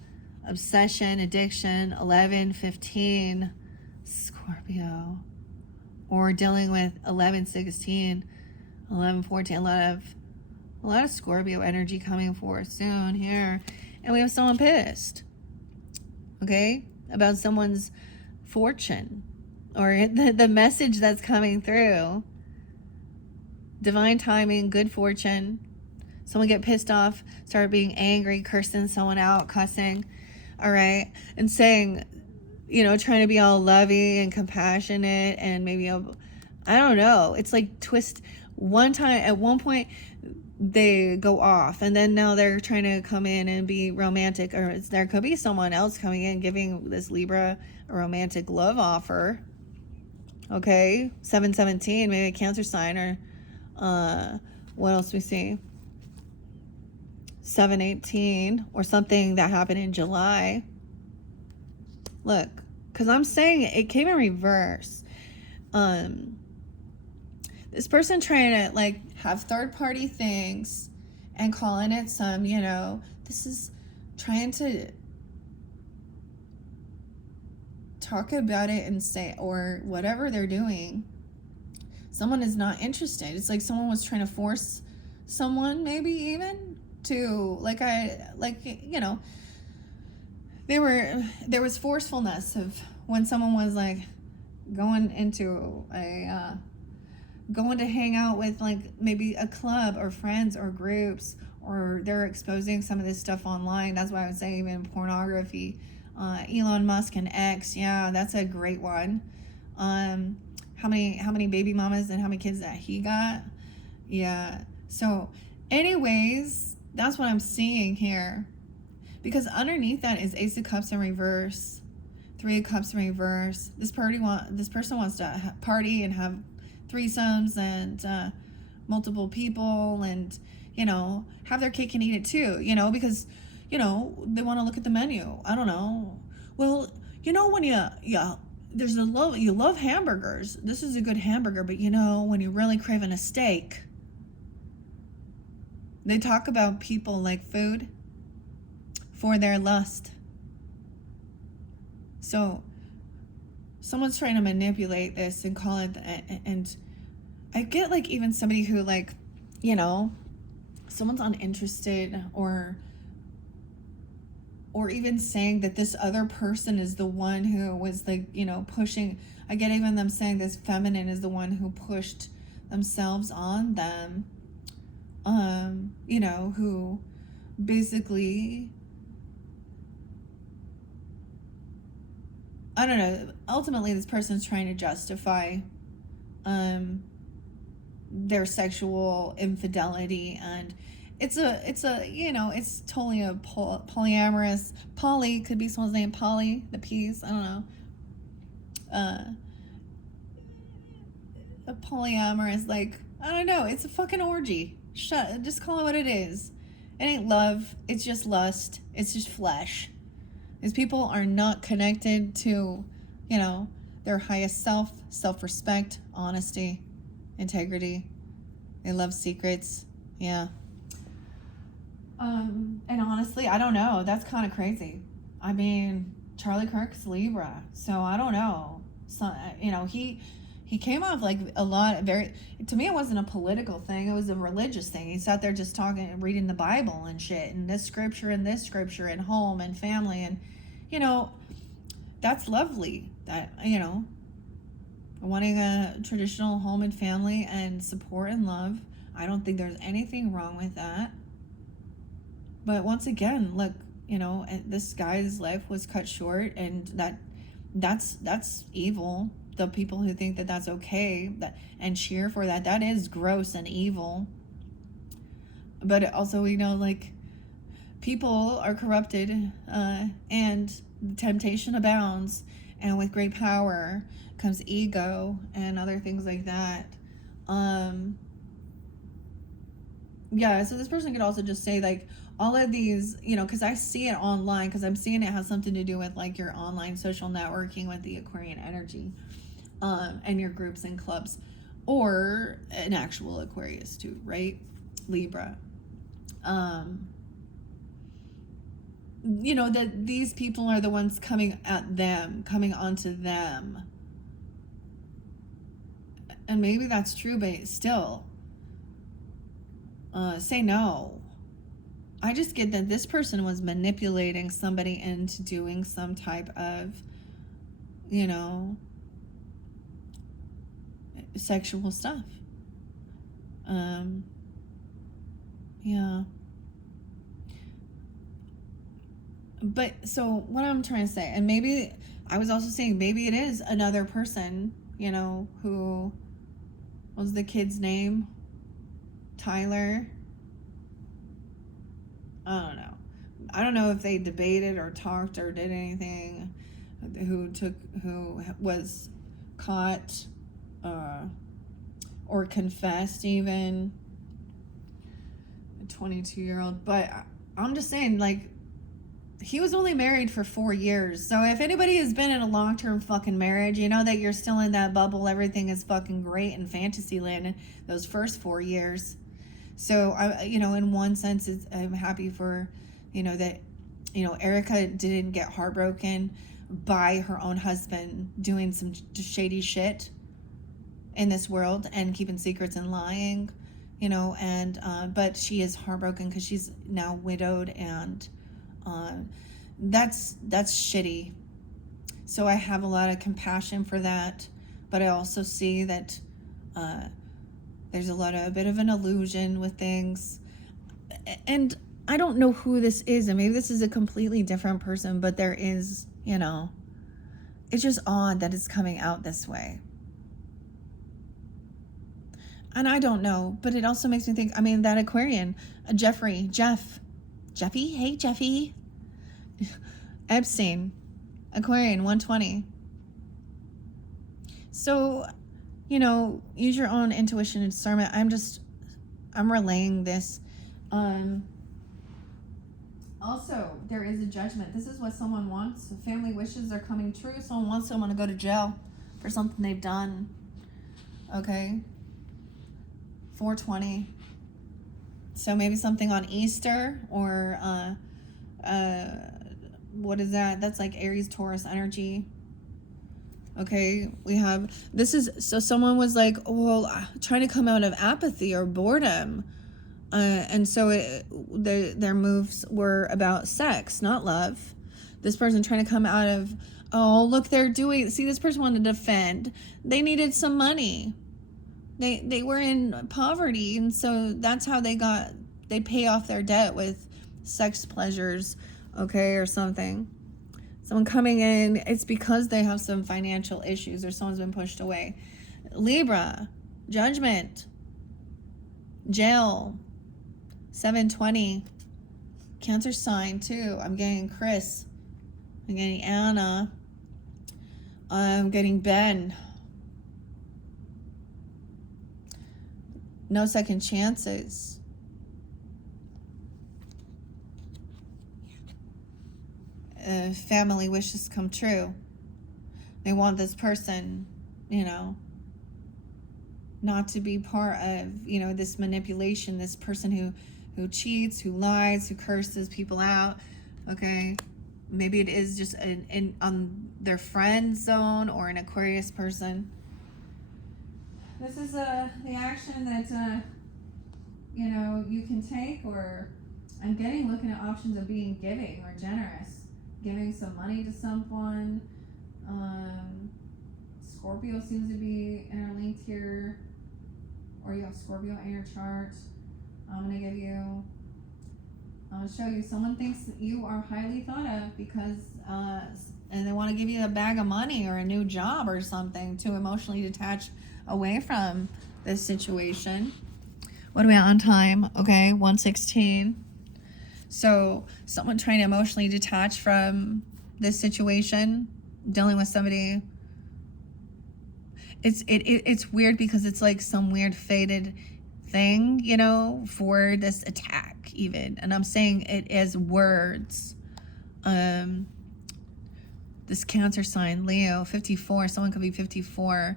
Obsession, addiction, 11, 15, Scorpio. Or dealing with 11, 16, 11, 14, a lot of Scorpio energy coming forth soon here. And we have someone pissed, okay, about someone's fortune, or the message that's coming through. Divine timing, good fortune. Someone get pissed off, start being angry, cursing someone out, cussing, all right, and saying, you know, trying to be all loving and compassionate, and maybe, I don't know, it's like twist. One time, at one point, they go off, and then now they're trying to come in and be romantic, or there could be someone else coming in giving this Libra a romantic love offer. Okay, 717, maybe a Cancer sign, or what else we see? 718, or something that happened in July. Look, because I'm saying it came in reverse. This person trying to like have third-party things and calling it some, you know, this is trying to talk about it and say, or whatever they're doing. Someone is not interested. It's like someone was trying to force someone, maybe even to, you know, there was forcefulness of when someone was like going to hang out with like maybe a club or friends or groups, or they're exposing some of this stuff online. That's why I would say even pornography. Elon Musk and X, yeah, that's a great one. How many baby mamas and how many kids that he got? Yeah. So anyways, that's what I'm seeing here. Because underneath that is Ace of Cups in reverse, 3 of Cups in reverse. This person wants to party and have threesomes and multiple people, and, you know, have their cake and eat it too, you know, because, you know, they want to look at the menu. I don't know. Well, when there's a love, you love hamburgers. This is a good hamburger, but when you're really craving a steak, they talk about people like food for their lust. So someone's trying to manipulate this and call it, and I get like even somebody who like, someone's uninterested or even saying that this other person is the one who was like, pushing. I get even them saying this feminine is the one who pushed themselves on them, who basically, I don't know, ultimately this person's trying to justify their sexual infidelity, and it's totally a polyamorous. Polly could be someone's name. Polly, the peas. I don't know. A polyamorous, like, I don't know. It's a fucking orgy. Just call it what it is. It ain't love. It's just lust. It's just flesh. These people are not connected to, their highest self-respect, honesty, integrity. They love secrets. Yeah. And honestly, I don't know. That's kind of crazy. I mean, Charlie Kirk's Libra, so I don't know. So, he came off like a lot, to me, it wasn't a political thing. It was a religious thing. He sat there just talking and reading the Bible and shit, and this scripture and home and family. And, that's lovely. That, wanting a traditional home and family and support and love. I don't think there's anything wrong with that. But once again, look, this guy's life was cut short, and that's evil. The people who think that that's okay and cheer for that is gross and evil. But also, we know, like, people are corrupted, and temptation abounds, and with great power comes ego and other things like that. Yeah, so this person could also just say, like, all of these, because I see it online, because I'm seeing it has something to do with, like, your online social networking with the Aquarian energy, and your groups and clubs, or an actual Aquarius too, right? Libra. That these people are the ones coming onto them. And maybe that's true, but still, say no. I just get that this person was manipulating somebody into doing some type of, sexual stuff. Yeah. But so what I'm trying to say, and maybe I was also saying maybe it is another person, who was the kid's name? Tyler. I don't know if they debated or talked or did anything. Who was caught, or confessed even. A 22-year-old. But I'm just saying, like, he was only married for 4 years. So if anybody has been in a long-term fucking marriage, you know that you're still in that bubble. Everything is fucking great in fantasy land those first 4 years. So I, in one sense, I'm happy for, that, Erica didn't get heartbroken by her own husband doing some shady shit in this world and keeping secrets and lying, but she is heartbroken because she's now widowed, and that's shitty. So I have a lot of compassion for that, but I also see that there's a bit of an illusion with things, and I don't know who this is, and maybe this is a completely different person, but there is, it's just odd that it's coming out this way. And I don't know, but it also makes me think, that Aquarian, Jeffy, hey Jeffy, Epstein, Aquarian, 120. So, use your own intuition and discernment. I'm relaying this. Also, there is a judgment. This is what someone wants. Family wishes are coming true. Someone wants someone to go to jail for something they've done. Okay? 420. So maybe something on Easter or what is that? That's like Aries, Taurus energy. Okay, we have, this is, so someone was like, well, trying to come out of apathy or boredom. And so their moves were about sex, not love. This person trying to come out of, oh, look, they're doing, see, this person wanted to defend. They needed some money. They were in poverty, and so that's how they pay off their debt with sex pleasures, okay, or something. Someone coming in, it's because they have some financial issues or someone's been pushed away. Libra, judgment, jail, 720, Cancer sign too. I'm getting Chris, I'm getting Anna, I'm getting Ben. No second chances. Family wishes come true. They want this person, not to be part of, this manipulation, this person who cheats, who lies, who curses people out. Okay. Maybe it is just on their friend zone or an Aquarius person. This is the action that you can take, or I'm looking at options of being giving or generous, giving some money to someone. Scorpio seems to be interlinked here, or you have Scorpio in your chart. I'm gonna show you someone thinks that you are highly thought of because and they want to give you a bag of money or a new job or something to emotionally detach away from this situation. What are we at on time? Okay, 1:16. So someone trying to emotionally detach from this situation, dealing with somebody. It's weird because it's like some weird fated thing, for this attack even. And I'm saying it as words. This Cancer sign, Leo, 54. Someone could be 54.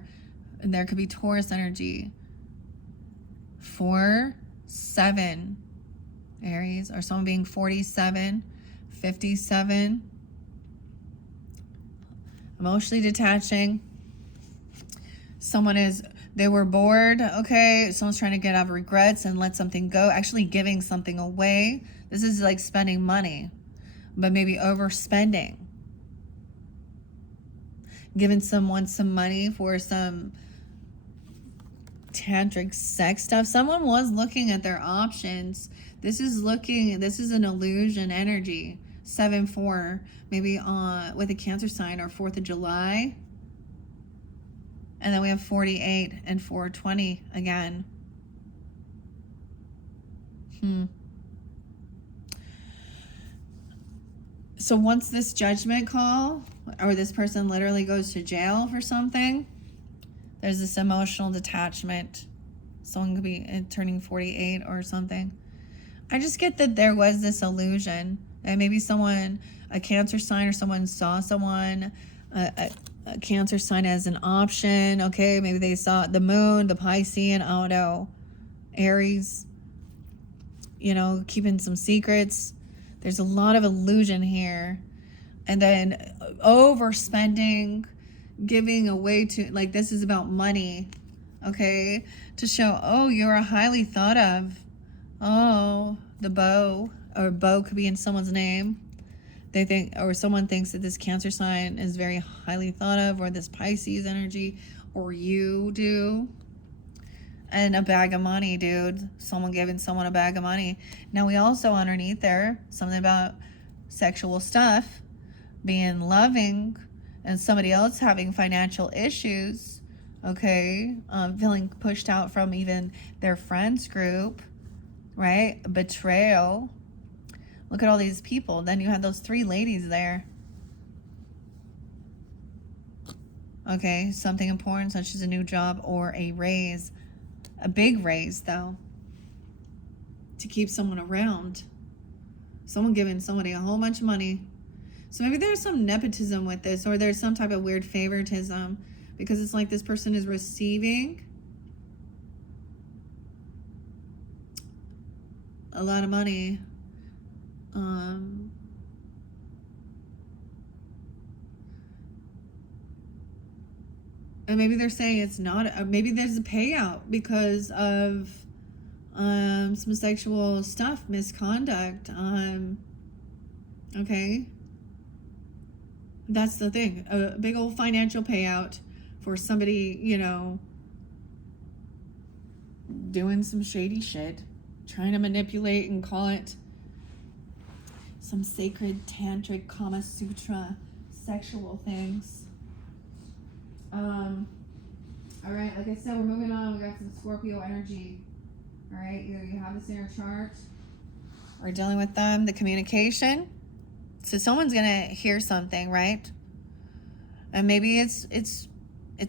And there could be Taurus energy. 4, 7, Aries, or someone being 47, 57. Emotionally detaching. They were bored, okay? Someone's trying to get out of regrets and let something go. Actually giving something away. This is like spending money, but maybe overspending. Giving someone some money for some tantric sex stuff. Someone was looking at their options. This is an illusion energy. 7-4, maybe with a Cancer sign, or 4th of July. And then we have 48 and 420 again. So once this judgment call, or this person literally goes to jail for something, there's this emotional detachment. Someone could be turning 48 or something. I just get that there was this illusion. And maybe a Cancer sign, or someone saw someone, a Cancer sign as an option. Okay, maybe they saw the moon, the Piscean, oh no, Aries, keeping some secrets. There's a lot of illusion here. And then overspending, giving away to, like, this is about money, okay? To show, oh, you're a highly thought of. Oh, the bow, or bow could be in someone's name. They think, or someone thinks that this Cancer sign is very highly thought of, or this Pisces energy, or you do. And a bag of money, dude. Someone giving someone a bag of money. Now we also underneath there, something about sexual stuff, being loving, and somebody else having financial issues, okay? Feeling pushed out from even their friends group, right? Betrayal. Look at all these people. Then you have those 3 ladies there. Okay, something important such as a new job or a raise. A big raise, though, to keep someone around. Someone giving somebody a whole bunch of money. So maybe there's some nepotism with this, or there's some type of weird favoritism, because it's like this person is receiving a lot of money. And maybe they're saying it's not, maybe there's a payout because of some sexual stuff, misconduct. Okay. That's the thing. A big old financial payout for somebody, you know, doing some shady shit, trying to manipulate and call it some sacred tantric Kama Sutra sexual things. All right, like I said, we're moving on. We got some Scorpio energy. All right, either you have this in your chart, or dealing with them, the communication. So someone's gonna hear something, right? And maybe it's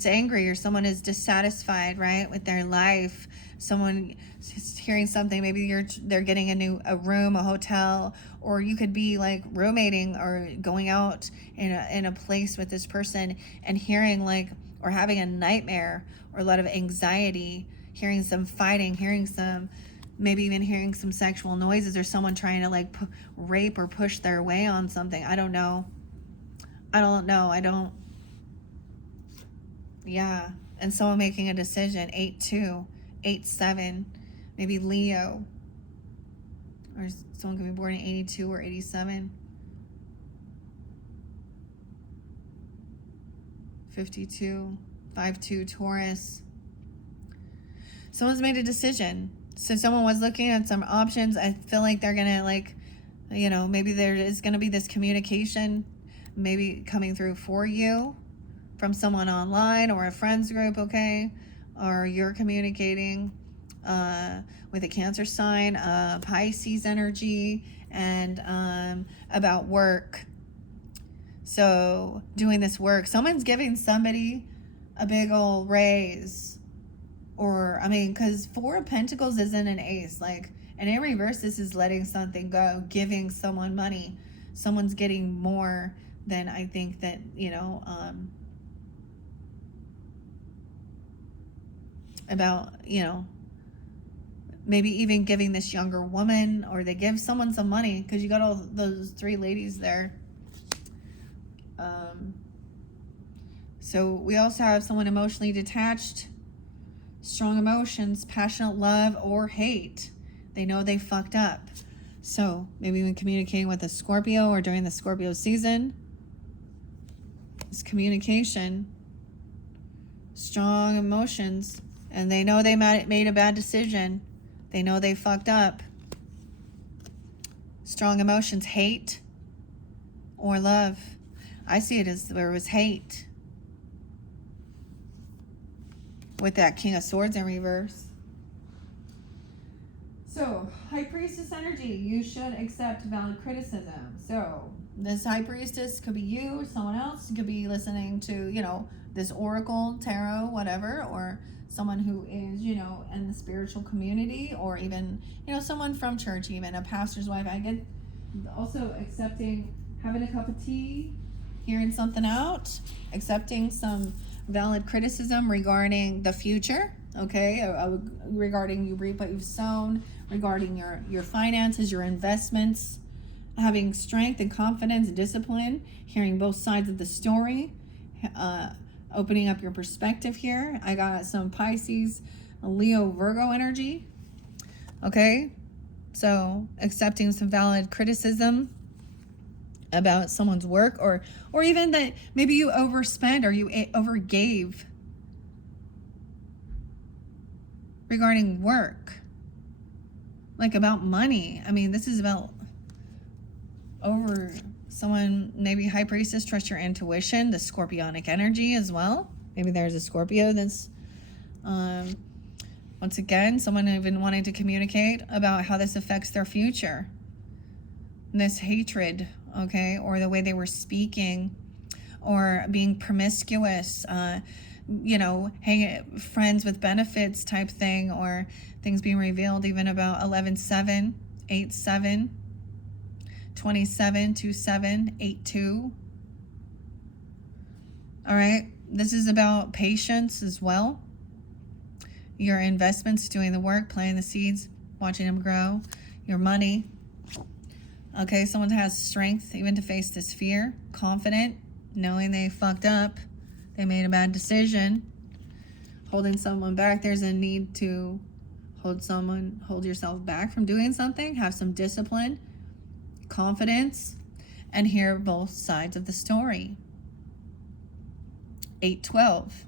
angry, or someone is dissatisfied, right, with their life. Someone is hearing something. Maybe they're getting a room, a hotel, or you could be like roommating or going out in a place with this person and hearing like, or having a nightmare or a lot of anxiety, hearing some fighting, maybe even hearing some sexual noises, or someone trying to like rape or push their way on something. I don't know. Yeah. And someone making a decision. 8-2, 8-7, maybe Leo, or someone could be born in 82 or 87. 52, 5-2, Taurus. Someone's made a decision. So someone was looking at some options. I feel like they're gonna, like, you know, maybe there is gonna be this communication maybe coming through for you from someone online or a friends group, okay? Or you're communicating with a Cancer sign, Pisces energy, and about work. So doing this work, someone's giving somebody a big old raise. Or, I mean, because 4 of Pentacles isn't an ace. Like, and in reverse, this is letting something go, giving someone money. Someone's getting more than I think that, you know, about, you know, maybe even giving this younger woman, or they give someone some money, because you got all those 3 ladies there. So we also have someone emotionally detached, strong emotions, passionate love or hate. They know they fucked up. So maybe when communicating with a Scorpio or during the Scorpio season, it's communication, strong emotions, and they know they made a bad decision. They know they fucked up. Strong emotions, hate or love. I see it as where it was hate, with that King of Swords in reverse. So, High Priestess energy, you should accept valid criticism. So, this High Priestess could be you or someone else. You could be listening to, you know, this Oracle, Tarot, whatever, or someone who is, you know, in the spiritual community, or even, you know, someone from church, even a pastor's wife. I get also accepting, having a cup of tea, hearing something out, accepting some valid criticism regarding the future, okay? Regarding you reap what you've sown, regarding your finances, your investments, having strength and confidence, discipline, hearing both sides of the story, opening up your perspective here. I got some Pisces, Leo, Virgo energy, okay? So accepting some valid criticism about someone's work, or even that maybe you overspend or you overgave regarding work, like about money. I mean, this is about over someone, maybe High Priestess, trust your intuition, the Scorpionic energy as well. Maybe there's a Scorpio that's once again, someone even wanting to communicate about how this affects their future, this hatred, okay, or the way they were speaking, or being promiscuous, you know, friends with benefits type thing, or things being revealed even about 11-7, 8-7. 272782. All right. This is about patience as well. Your investments, doing the work, planting the seeds, watching them grow. Your money. Okay, someone has strength even to face this fear. Confident, knowing they fucked up. They made a bad decision. Holding someone back. There's a need to hold yourself back from doing something. Have some discipline, confidence, and hear both sides of the story. 812.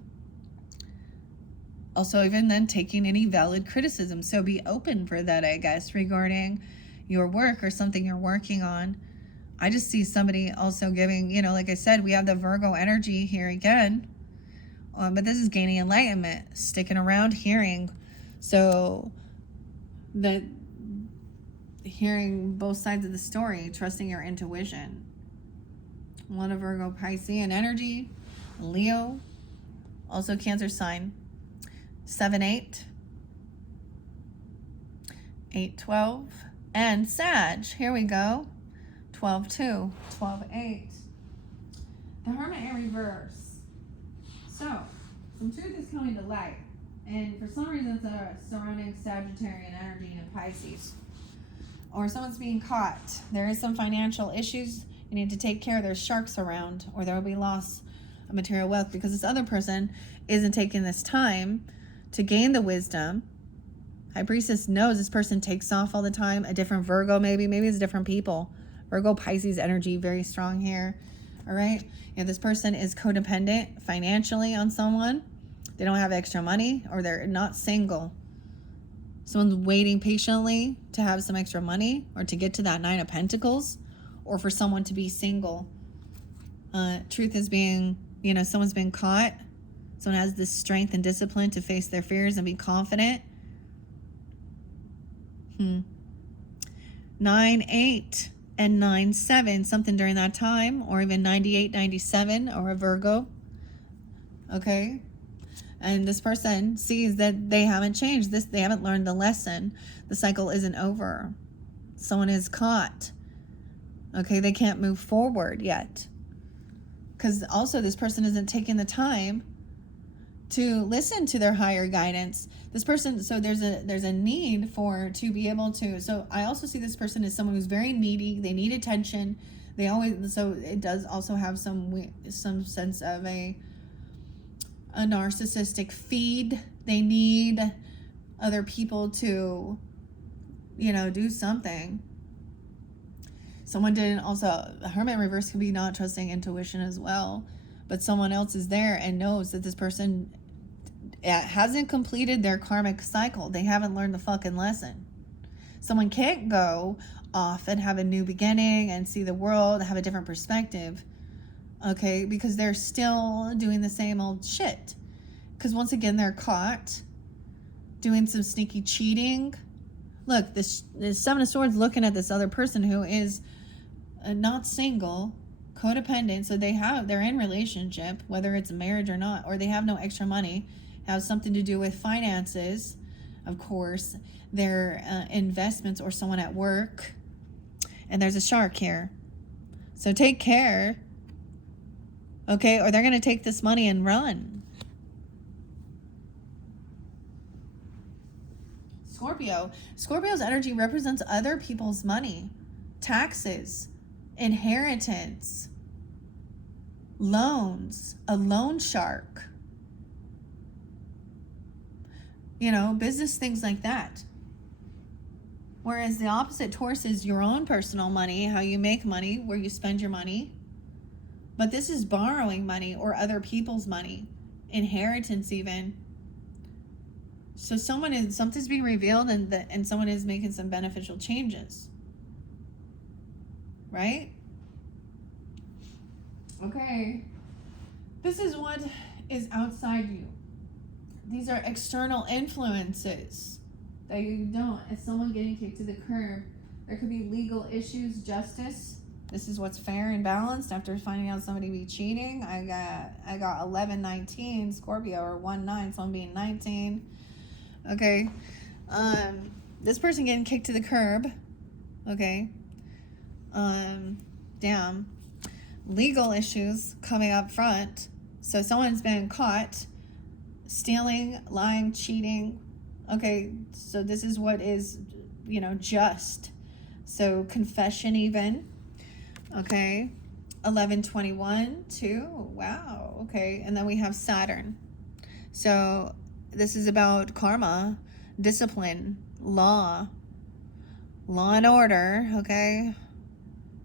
Also, even then, taking any valid criticism. So be open for that, I guess, regarding your work or something you're working on. I just see somebody also giving, like I said, we have the Virgo energy here again. But this is gaining enlightenment, sticking around, hearing. So that hearing both sides of the story, trusting your intuition. One of Virgo, Piscean energy, Leo, also Cancer sign. 7-8, 8-12, and Sag. Here we go. 12-2, 12-8. The Hermit in reverse. So, some truth is coming to light. And for some reason, it's surrounding Sagittarian energy and Pisces. Or someone's being caught. There is some financial issues you need to take care of. There's sharks around, or there will be loss of material wealth because this other person isn't taking this time to gain the wisdom. High Priestess knows this person takes off all the time. A different Virgo, maybe it's different people. Virgo, Pisces energy, very strong here. All right. This person is codependent financially on someone. They don't have extra money, or they're not single. Someone's waiting patiently to have some extra money, or to get to that 9 of Pentacles, or for someone to be single. Truth is being, someone's been caught. Someone has this strength and discipline to face their fears and be confident. 9-8 and 9-7, something during that time, or even 98-97, or a Virgo. Okay. And this person sees that they haven't changed. They haven't learned the lesson. The cycle isn't over. Someone is caught. Okay, they can't move forward yet. Because also this person isn't taking the time to listen to their higher guidance. This person, so there's a need to be able to. So I also see this person as someone who's very needy. They need attention. So it does also have some sense of a narcissistic feed. They need other people to, do something. Someone didn't also, Hermit reverse could be not trusting intuition as well, but someone else is there and knows that this person hasn't completed their karmic cycle. They haven't learned the fucking lesson. Someone can't go off and have a new beginning and see the world, have a different perspective. Okay, because they're still doing the same old shit. Because once again, they're caught doing some sneaky cheating. Look, this Seven of Swords looking at this other person who is not single, codependent. So they're in relationship, whether it's a marriage or not, or they have no extra money, have something to do with finances, of course, their investments, or someone at work. And there's a shark here. So take care. Okay, or they're going to take this money and run. Scorpio's energy represents other people's money, taxes, inheritance, loans, a loan shark, business, things like that. Whereas the opposite, Taurus, is your own personal money, how you make money, where you spend your money. But this is borrowing money or other people's money, inheritance even. So something's being revealed, and someone is making some beneficial changes. Right? Okay. This is what is outside you. These are external influences that you don't. It's someone getting kicked to the curb. There could be legal issues, justice. This is what's fair and balanced after finding out somebody be cheating. I got 11-19 Scorpio, or 1-9, someone being 19. Okay. This person getting kicked to the curb. Okay. Damn. Legal issues coming up front. So someone's been caught stealing, lying, cheating. Okay, so this is what is, just. So confession even. Okay. 1121 too. Wow. Okay. And then we have Saturn. So this is about karma, discipline, law and order. Okay.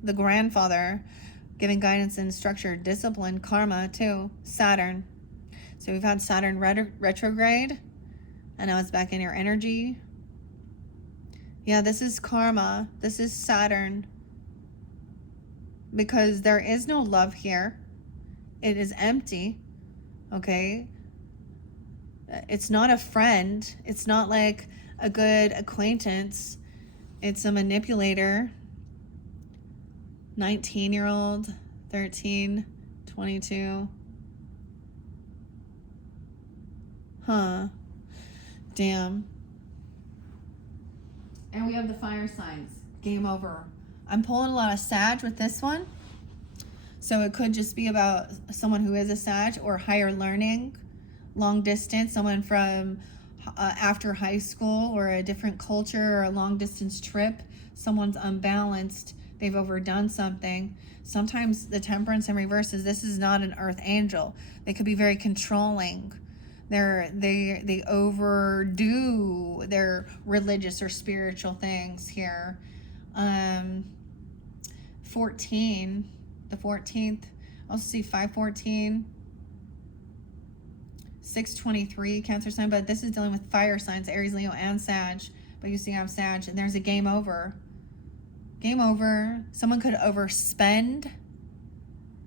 The grandfather giving guidance and structure, discipline, karma too. Saturn. So we've had Saturn retrograde, and now it's back in your energy. Yeah, this is karma. This is Saturn. Because there is no love here. It is empty. Okay? It's not a friend. It's not like a good acquaintance. It's a manipulator. 19-year-old, 13, 22. Huh. Damn. And we have the fire signs. Game over. I'm pulling a lot of Sag with this one. So it could just be about someone who is a Sag or higher learning, long distance, someone from after high school or a different culture or a long distance trip. Someone's unbalanced. They've overdone something. Sometimes the temperance in reverse is this is not an earth angel. They could be very controlling. They overdo their religious or spiritual things here. 14, the 14th. Also see 514, 623, Cancer sign, but this is dealing with fire signs, Aries, Leo, and Sag. But you see I'm Sag, and there's a game over. Game over. Someone could overspend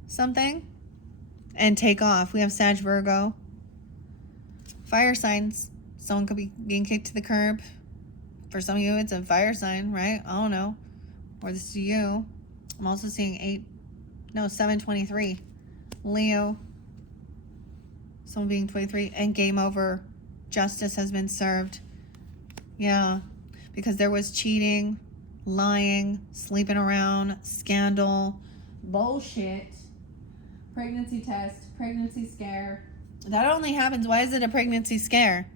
something and take off. We have Sag, Virgo. Fire signs. Someone could be being kicked to the curb. For some of you, it's a fire sign, right? I don't know. Or this is you. I'm also seeing 723. Leo. Someone being 23. And game over. Justice has been served. Yeah. Because there was cheating, lying, sleeping around, scandal, bullshit, pregnancy test, pregnancy scare. That only happens. Why is it a pregnancy scare?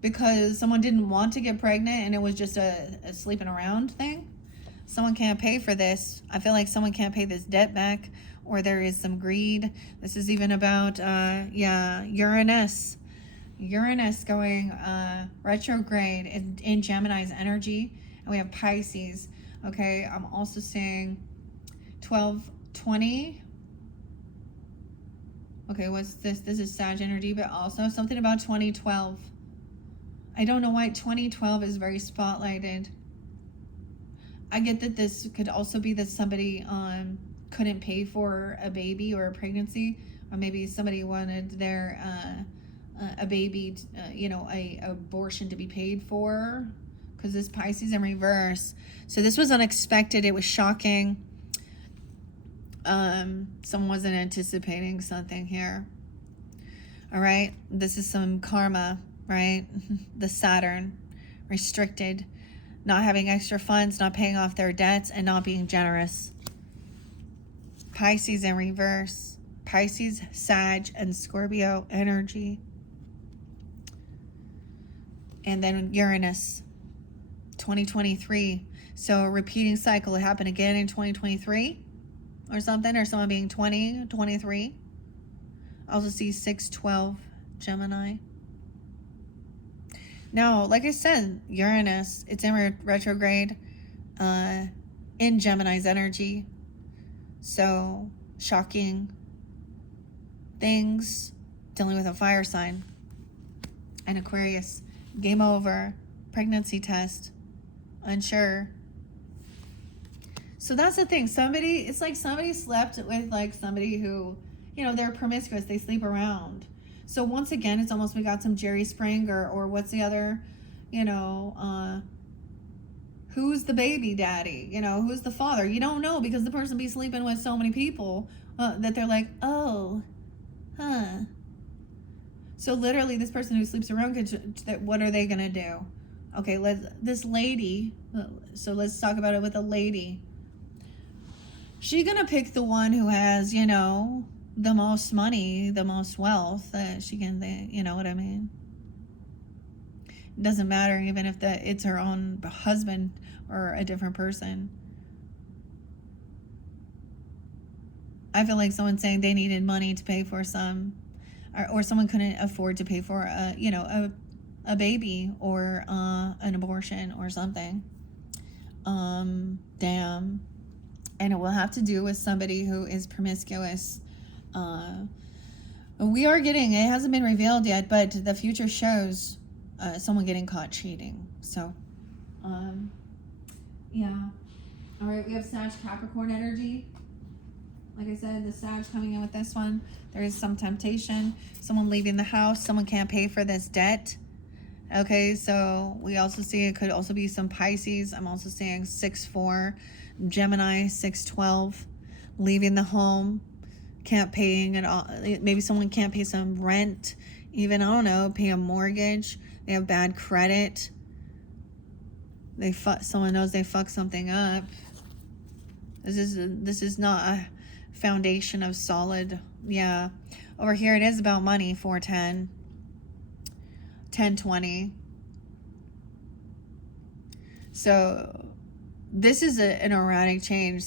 Because someone didn't want to get pregnant and it was just a sleeping around thing. Someone can't pay for this. I feel like someone can't pay this debt back, or there is some greed. This is even about, Uranus. Uranus going retrograde in Gemini's energy. And we have Pisces. Okay, I'm also seeing 1220. Okay, what's this? This is Sag energy, but also something about 2012. I don't know why 2012 is very spotlighted. I get that this could also be that somebody couldn't pay for a baby or a pregnancy, or maybe somebody wanted their a baby, a abortion to be paid for, because this Pisces in reverse. So this was unexpected. It was shocking. Someone wasn't anticipating something here. All right, this is some karma, right? The Saturn, restricted, not having extra funds, not paying off their debts, and not being generous. Pisces in reverse. Pisces, Sag, and Scorpio energy. And then Uranus, 2023. So a repeating cycle. It happened again in 2023 or something, or someone being 20, 23. I also see 612 Gemini. Now, like I said, Uranus, it's in retrograde in Gemini's energy. So, shocking things, dealing with a fire sign. And Aquarius, game over, pregnancy test, unsure. So that's the thing. It's like somebody slept with like somebody who, they're promiscuous. They sleep around. So once again, it's almost we got some Jerry Springer or what's the other, who's the baby daddy? Who's the father? You don't know because the person be sleeping with so many people that they're like, oh, huh. So literally this person who sleeps around, what are they going to do? Okay, this lady, so let's talk about it with a lady. She's gonna pick the one who has, the most money, the most wealth that she can, you know what I mean? It doesn't matter even if it's her own husband or a different person. I feel like someone's saying they needed money to pay for or someone couldn't afford to pay for a baby or an abortion or something. Damn. And it will have to do with somebody who is promiscuous. We are getting, it hasn't been revealed yet, but the future shows someone getting caught cheating. So, yeah. All right, we have Sag Capricorn energy. Like I said, the Sag coming in with this one. There is some temptation. Someone leaving the house. Someone can't pay for this debt. Okay, so we also see it could also be some Pisces. I'm also seeing 6-4, Gemini 6-12, leaving the home, can't paying it all. Maybe someone can't pay some rent, even, I don't know, pay a mortgage. They have bad credit. Someone knows they fucked something up. This is not a foundation of solid. Yeah, over here it is about money. 410. 1020. So this is an erratic change,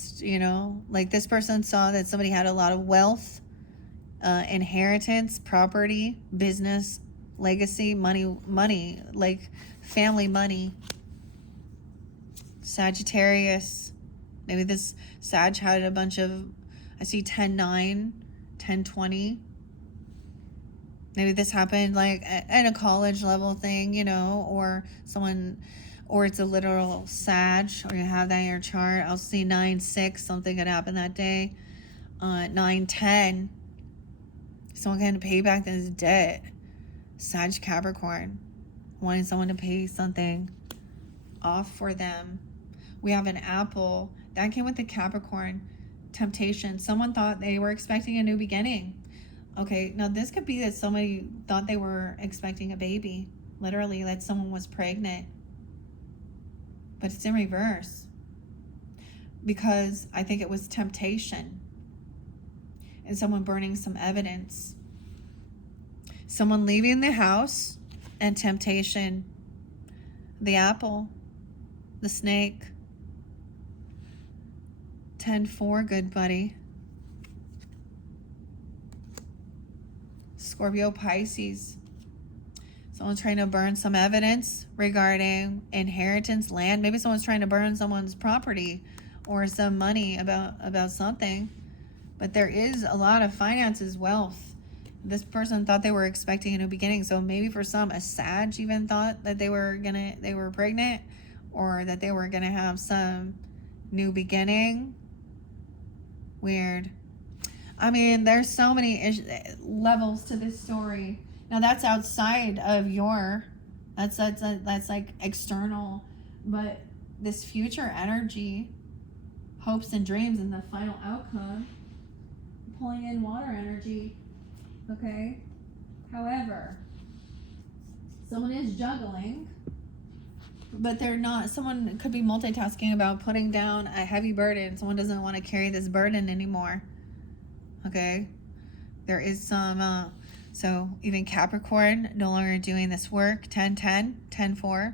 like this person saw that somebody had a lot of wealth, inheritance, property, business, legacy, money, like family money. Sagittarius, maybe this Sag had a bunch of, I see 10-9, 10-20. Maybe this happened like at a college level thing, or it's a literal Sag, or you have that in your chart. I'll see 9-6, something could happen that day. 9-10, someone can pay back this debt. Sag Capricorn, wanting someone to pay something off for them. We have an Apple that came with the Capricorn. Temptation, someone thought they were expecting a new beginning. Okay, now this could be that somebody thought they were expecting a baby, literally, that someone was pregnant. But it's in reverse. Because I think it was temptation. And someone burning some evidence. Someone leaving the house and temptation. The apple. The snake. 10-4, good buddy. Scorpio, Pisces. Someone's trying to burn some evidence regarding inheritance, land. Maybe someone's trying to burn someone's property or some money about something. But there is a lot of finances, wealth. This person thought they were expecting a new beginning. So maybe for some, a Sag even thought that they were pregnant, or that they were gonna have some new beginning. Weird. I mean, there's so many levels to this story. Now that's outside of that's like external, but this future energy, hopes and dreams, and the final outcome, pulling in water energy. Okay. However, someone is juggling, but they're not. Someone could be multitasking about putting down a heavy burden. Someone doesn't want to carry this burden anymore. Okay, there is some, so even Capricorn no longer doing this work. 10-10, 10-4.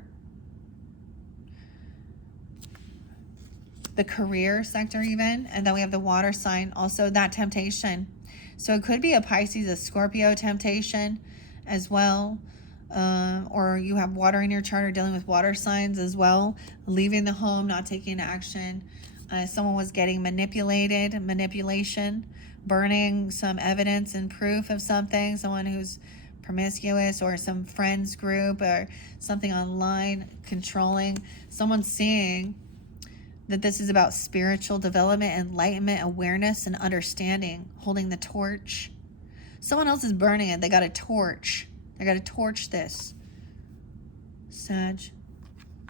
The career sector even, and then we have the water sign, also that temptation. So it could be a Pisces, a Scorpio temptation as well, or you have water in your chart or dealing with water signs as well, leaving the home, not taking action. Someone was getting manipulation, burning some evidence and proof of something, someone who's promiscuous, or some friends group or something online, controlling. Someone seeing that this is about spiritual development, enlightenment, awareness, and understanding, holding the torch. Someone else is burning it. They got a torch. They got to torch this. Sag,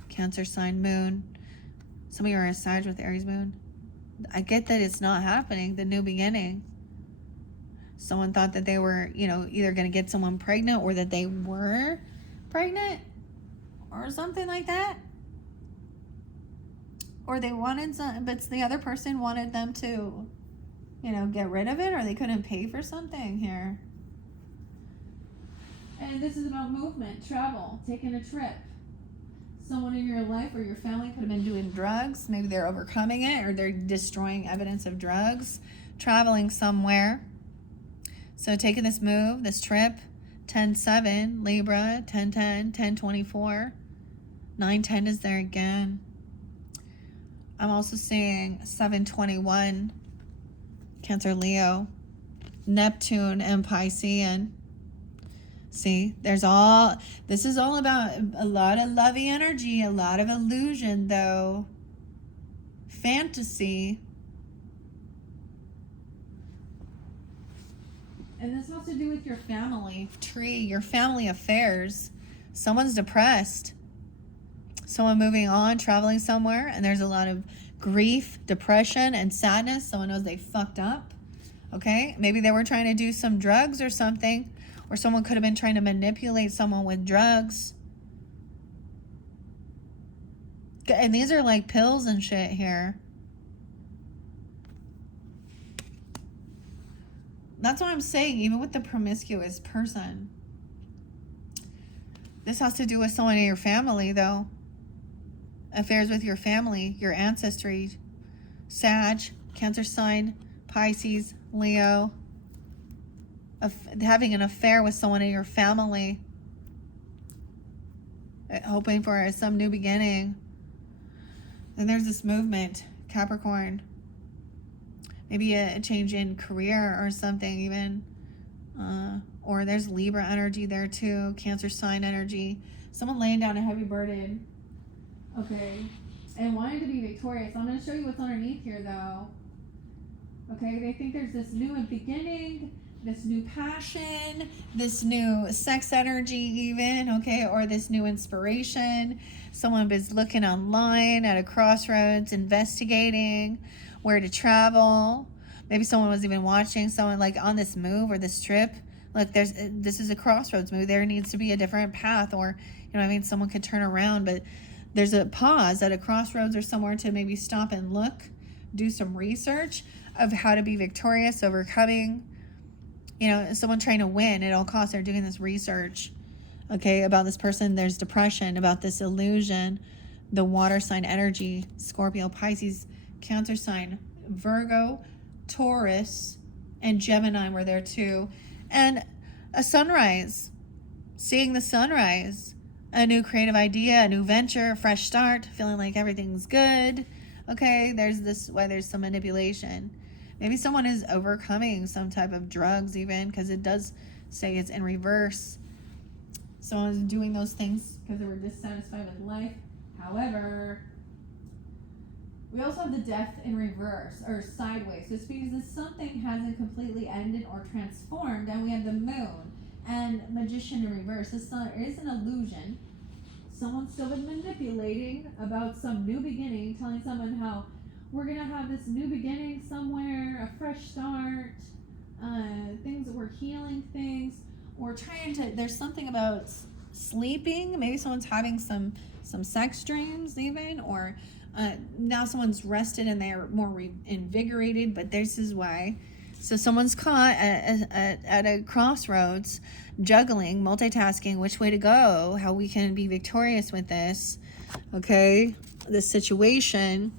Cancer sign, moon. Some of you are a Sag with Aries moon. I get that it's not happening, the new beginning. Someone thought that they were, either going to get someone pregnant, or that they were pregnant, or something like that. Or they wanted some, but the other person wanted them to, you know, get rid of it, or they couldn't pay for something here. And this is about movement, travel, taking a trip. Someone in your life or your family could have been doing drugs. Maybe they're overcoming it, or they're destroying evidence of drugs, traveling somewhere. So taking this move, this trip, 10-7, Libra, 10-10, 10-24, 9-10 is there again. I'm also seeing 7-21, Cancer, Leo, Neptune, and Piscean. See, this is all about a lot of lovey energy, a lot of illusion, though. Fantasy. And this has to do with your family tree, your family affairs. Someone's depressed. Someone moving on, traveling somewhere, and there's a lot of grief, depression, and sadness. Someone knows they fucked up. Okay? Maybe they were trying to do some drugs or something. Or someone could have been trying to manipulate someone with drugs. And these are like pills and shit here. That's what I'm saying, even with the promiscuous person. This has to do with someone in your family, though. Affairs with your family, your ancestry. Sag, Cancer sign, Pisces, Leo. Having an affair with someone in your family, hoping for some new beginning. And there's this movement, Capricorn, maybe a change in career or something even, or there's Libra energy there too, Cancer sign energy, someone laying down a heavy burden, okay, and wanting to be victorious. I'm going to show you what's underneath here though. Okay, they think there's this new beginning, this new passion, this new sex energy even, okay, or this new inspiration. Someone was looking online at a crossroads, investigating where to travel. Maybe someone was even watching someone like on this move or this trip. Like this is a crossroads move. There needs to be a different path, or, you know what I mean? Someone could turn around, but there's a pause at a crossroads or somewhere to maybe stop and look, do some research of how to be victorious, overcoming. You know, someone trying to win at all costs. They're doing this research, okay, about this person. There's depression, about this illusion, the water sign energy, Scorpio, Pisces, Cancer sign, Virgo, Taurus, and Gemini were there too. And a sunrise, seeing the sunrise, a new creative idea, a new venture, a fresh start, feeling like everything's good. Okay, there's some manipulation. Maybe someone is overcoming some type of drugs even, because it does say it's in reverse. Someone's doing those things because they were dissatisfied with life. However, we also have the death in reverse or sideways. So it's because something hasn't completely ended or transformed. And we have the moon and magician in reverse. This is an illusion. Someone's still been manipulating about some new beginning, telling someone how we're going to have this new beginning somewhere, a fresh start, things that we're healing things, or trying to, there's something about sleeping. Maybe someone's having some sex dreams even, or now someone's rested and they're more invigorated, but this is why. So someone's caught at a crossroads, juggling, multitasking, which way to go, how we can be victorious with this, okay, this situation.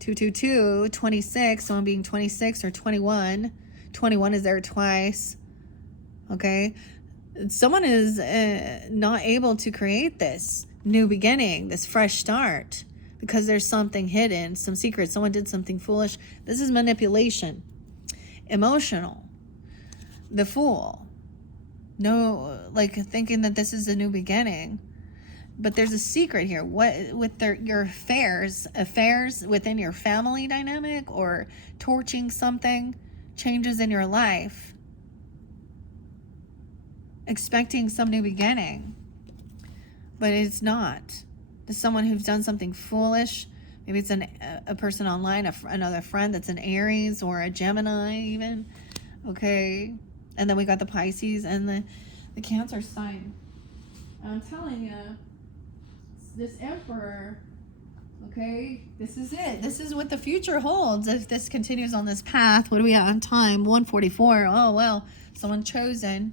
222, 26, someone being 26 or 21. 21 is there twice, okay? Someone is not able to create this new beginning, this fresh start, because there's something hidden, some secret. Someone did something foolish. This is manipulation. Emotional. The Fool. No, like thinking that this is a new beginning. But there's a secret here. What with your affairs within your family dynamic, or torching something, changes in your life, expecting some new beginning, but it's not. There's someone who's done something foolish. Maybe it's a person online, another friend that's an Aries or a Gemini even. Okay, and then we got the Pisces and the Cancer sign. I'm telling you. this Emperor. Okay, this is it. This is what the future holds if this continues on this path. What are we at on time? 1:44. Oh, well, someone chosen.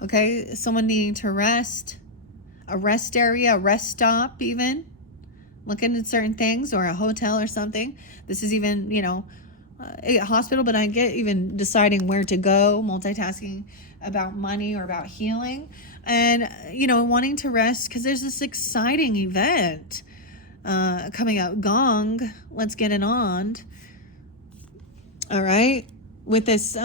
Okay, someone needing to rest. A rest area, a rest stop even. Looking at certain things, or a hotel or something. This is even, a hospital, but I get even deciding where to go, multitasking about money or about healing. And, wanting to rest because there's this exciting event coming out. Gong, let's get it on. All right, with this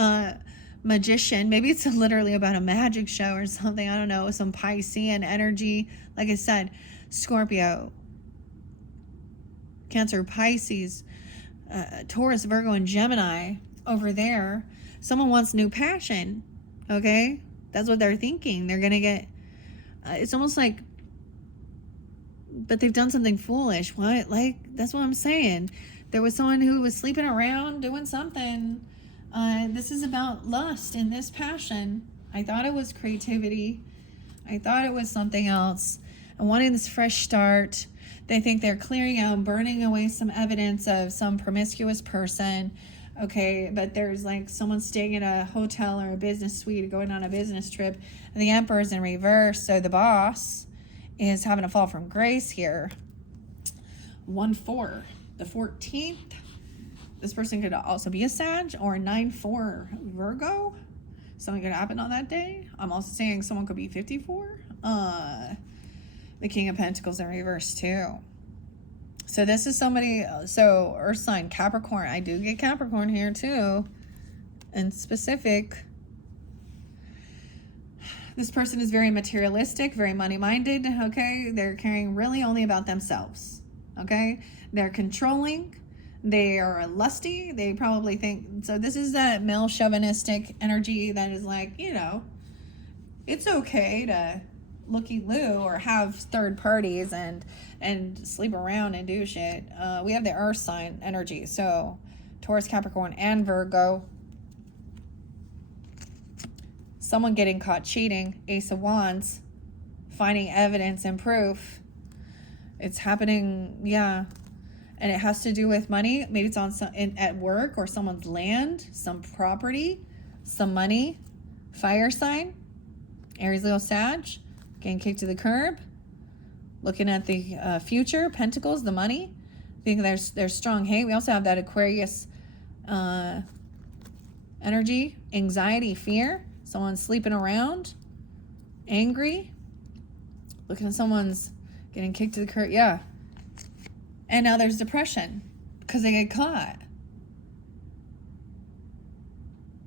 magician. Maybe it's literally about a magic show or something. I don't know, some Piscean energy. Like I said, Scorpio, Cancer, Pisces, Taurus, Virgo, and Gemini over there. Someone wants new passion. Okay, that's what they're thinking. They're gonna get. It's almost like, but they've done something foolish. What? Like, that's what I'm saying. There was someone who was sleeping around doing something. This is about lust and this passion. I thought it was creativity. I thought it was something else. And wanting this fresh start. They think they're clearing out, burning away some evidence of some promiscuous person. Okay, but there's like someone staying in a hotel or a business suite, going on a business trip, and the Emperor's in reverse. So the boss is having a fall from grace here. 1/4, the 14th. This person could also be a Sag, or 9/4 Virgo. Something could happen on that day. I'm also saying someone could be 54. The King of Pentacles in reverse too. So this is somebody, so Earth sign, Capricorn. I do get Capricorn here too. And specific. This person is very materialistic, very money-minded, okay? They're caring really only about themselves, okay? They're controlling. They are lusty. They probably think, so this is that male chauvinistic energy that is like, it's okay to looky-loo or have third parties and sleep around and do shit. We have the Earth sign energy, so Taurus, Capricorn, and Virgo. Someone getting caught cheating, Ace of Wands, finding evidence and proof. It's happening, yeah. And it has to do with money. Maybe it's on at work or someone's land, some property, some money. Fire sign, Aries, Leo, Sag, getting kicked to the curb. Looking at the future, Pentacles, the money. I think there's strong hate. We also have that Aquarius energy, anxiety, fear. Someone's sleeping around, angry. Looking at someone's getting kicked to the curb. Yeah. And now there's depression because they get caught.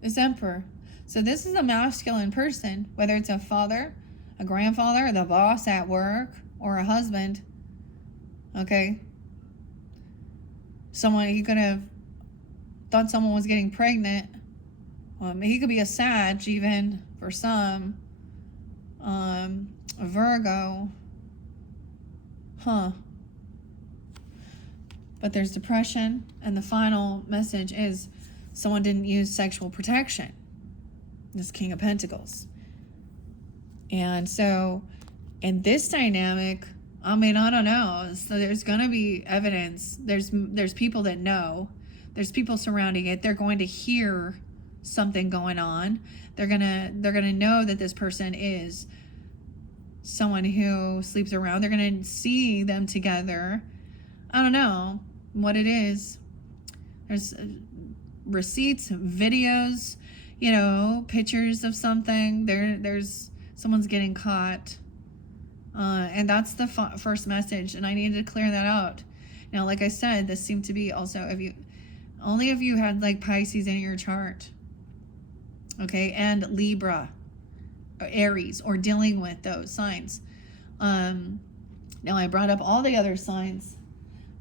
This Emperor. So this is a masculine person, whether it's a father, a grandfather, the boss at work, or a husband. Okay. Someone, he could have thought someone was getting pregnant. He could be a Sag even for some. A Virgo. But there's depression, and the final message is someone didn't use sexual protection. This King of Pentacles. And so in this dynamic, I don't know. So there's going to be evidence. There's people that know. There's people surrounding it. They're going to hear something going on. They're going to know that this person is someone who sleeps around. They're going to see them together. I don't know what it is. There's receipts, videos, pictures of something. There's someone's getting caught. And that's the first message. And I needed to clear that out. Now, like I said, this seemed to be also if you had like Pisces in your chart. Okay. And Libra, or Aries, or dealing with those signs. Now I brought up all the other signs.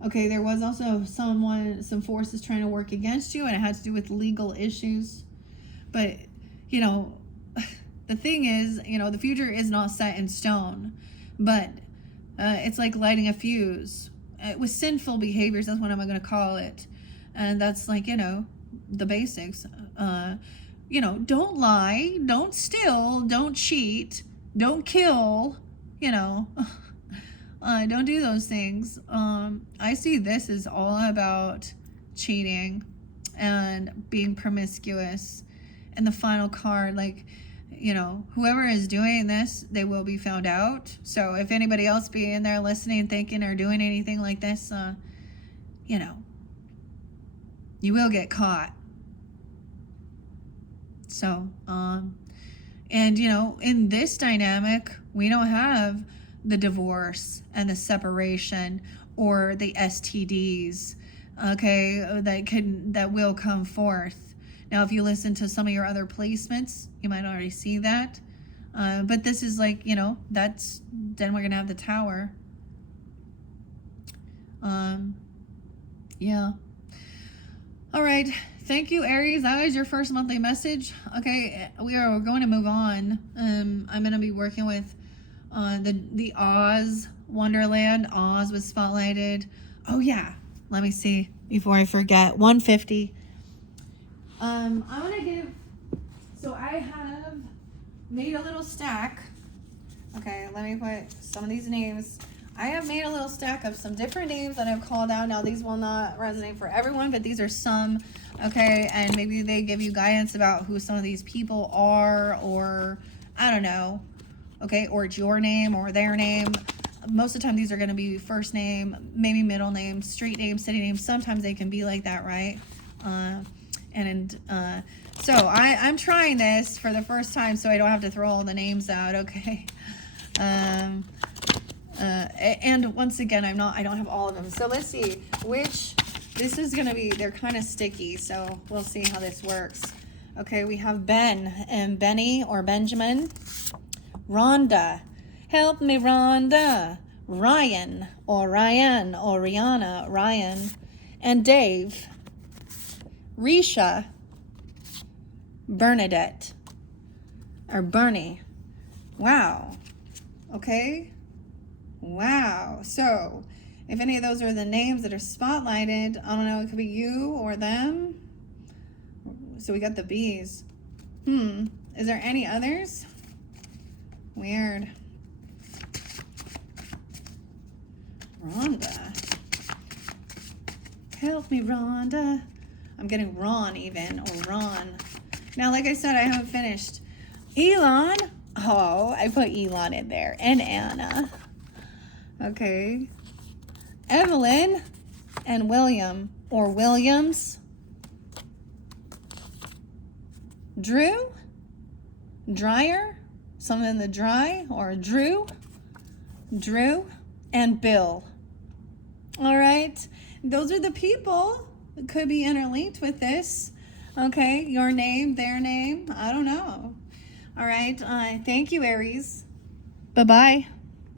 Okay, there was also some forces trying to work against you, and it had to do with legal issues. But, the thing is, the future is not set in stone. But it's like lighting a fuse. With sinful behaviors, that's what I'm going to call it. And that's like, the basics. Don't lie, don't steal, don't cheat, don't kill, Don't do those things. I see this is all about cheating and being promiscuous. And the final card, like, you know, whoever is doing this, they will be found out. So if anybody else be in there listening, thinking, or doing anything like this, you know, you will get caught. So, and you know, in this dynamic, we don't have the divorce and the separation or the STDs, okay, that will come forth. Now, if you listen to some of your other placements, you might already see that. But this is like, you know, then we're gonna have the Tower. Yeah. All right. Thank you, Aries. That was your first monthly message. Okay, we are going to move on. I'm going to be working with the Oz Wonderland. Oz was spotlighted. Oh yeah. Let me see before I forget. 150. I'm going to give. So I have made a little stack. Okay, let me put some of these names. I have made a little stack of some different names that I've called out. Now, these will not resonate for everyone, but these are some, okay? And maybe they give you guidance about who some of these people are, or I don't know, okay? Or it's your name or their name. Most of the time, these are going to be first name, maybe middle name, street name, city name. Sometimes they can be like that, right? So I'm trying this for the first time so I don't have to throw all the names out, okay? And once again, I don't have all of them. So let's see this is going to be, they're kind of sticky. So we'll see how this works. Okay. We have Ben and Benny or Benjamin, Rhonda, help me, Rhonda, Ryan or Rihanna, Ryan, and Dave, Risha, Bernadette, or Bernie. Wow. Okay. Wow. So if any of those are the names that are spotlighted, I don't know, it could be you or them. So we got the B's. Is there any others? Weird. Rhonda. Help me, Rhonda. I'm getting Ron even, or Ron. Now, like I said, I haven't finished. Elon. Oh, I put Elon in there. And Anna. Okay. Evelyn and William, or Williams. Drew. Dryer. Something in the dry, or Drew. And Bill. All right. Those are the people that could be interlinked with this. Okay. Your name, their name. I don't know. All right. Thank you, Aries. Bye-bye.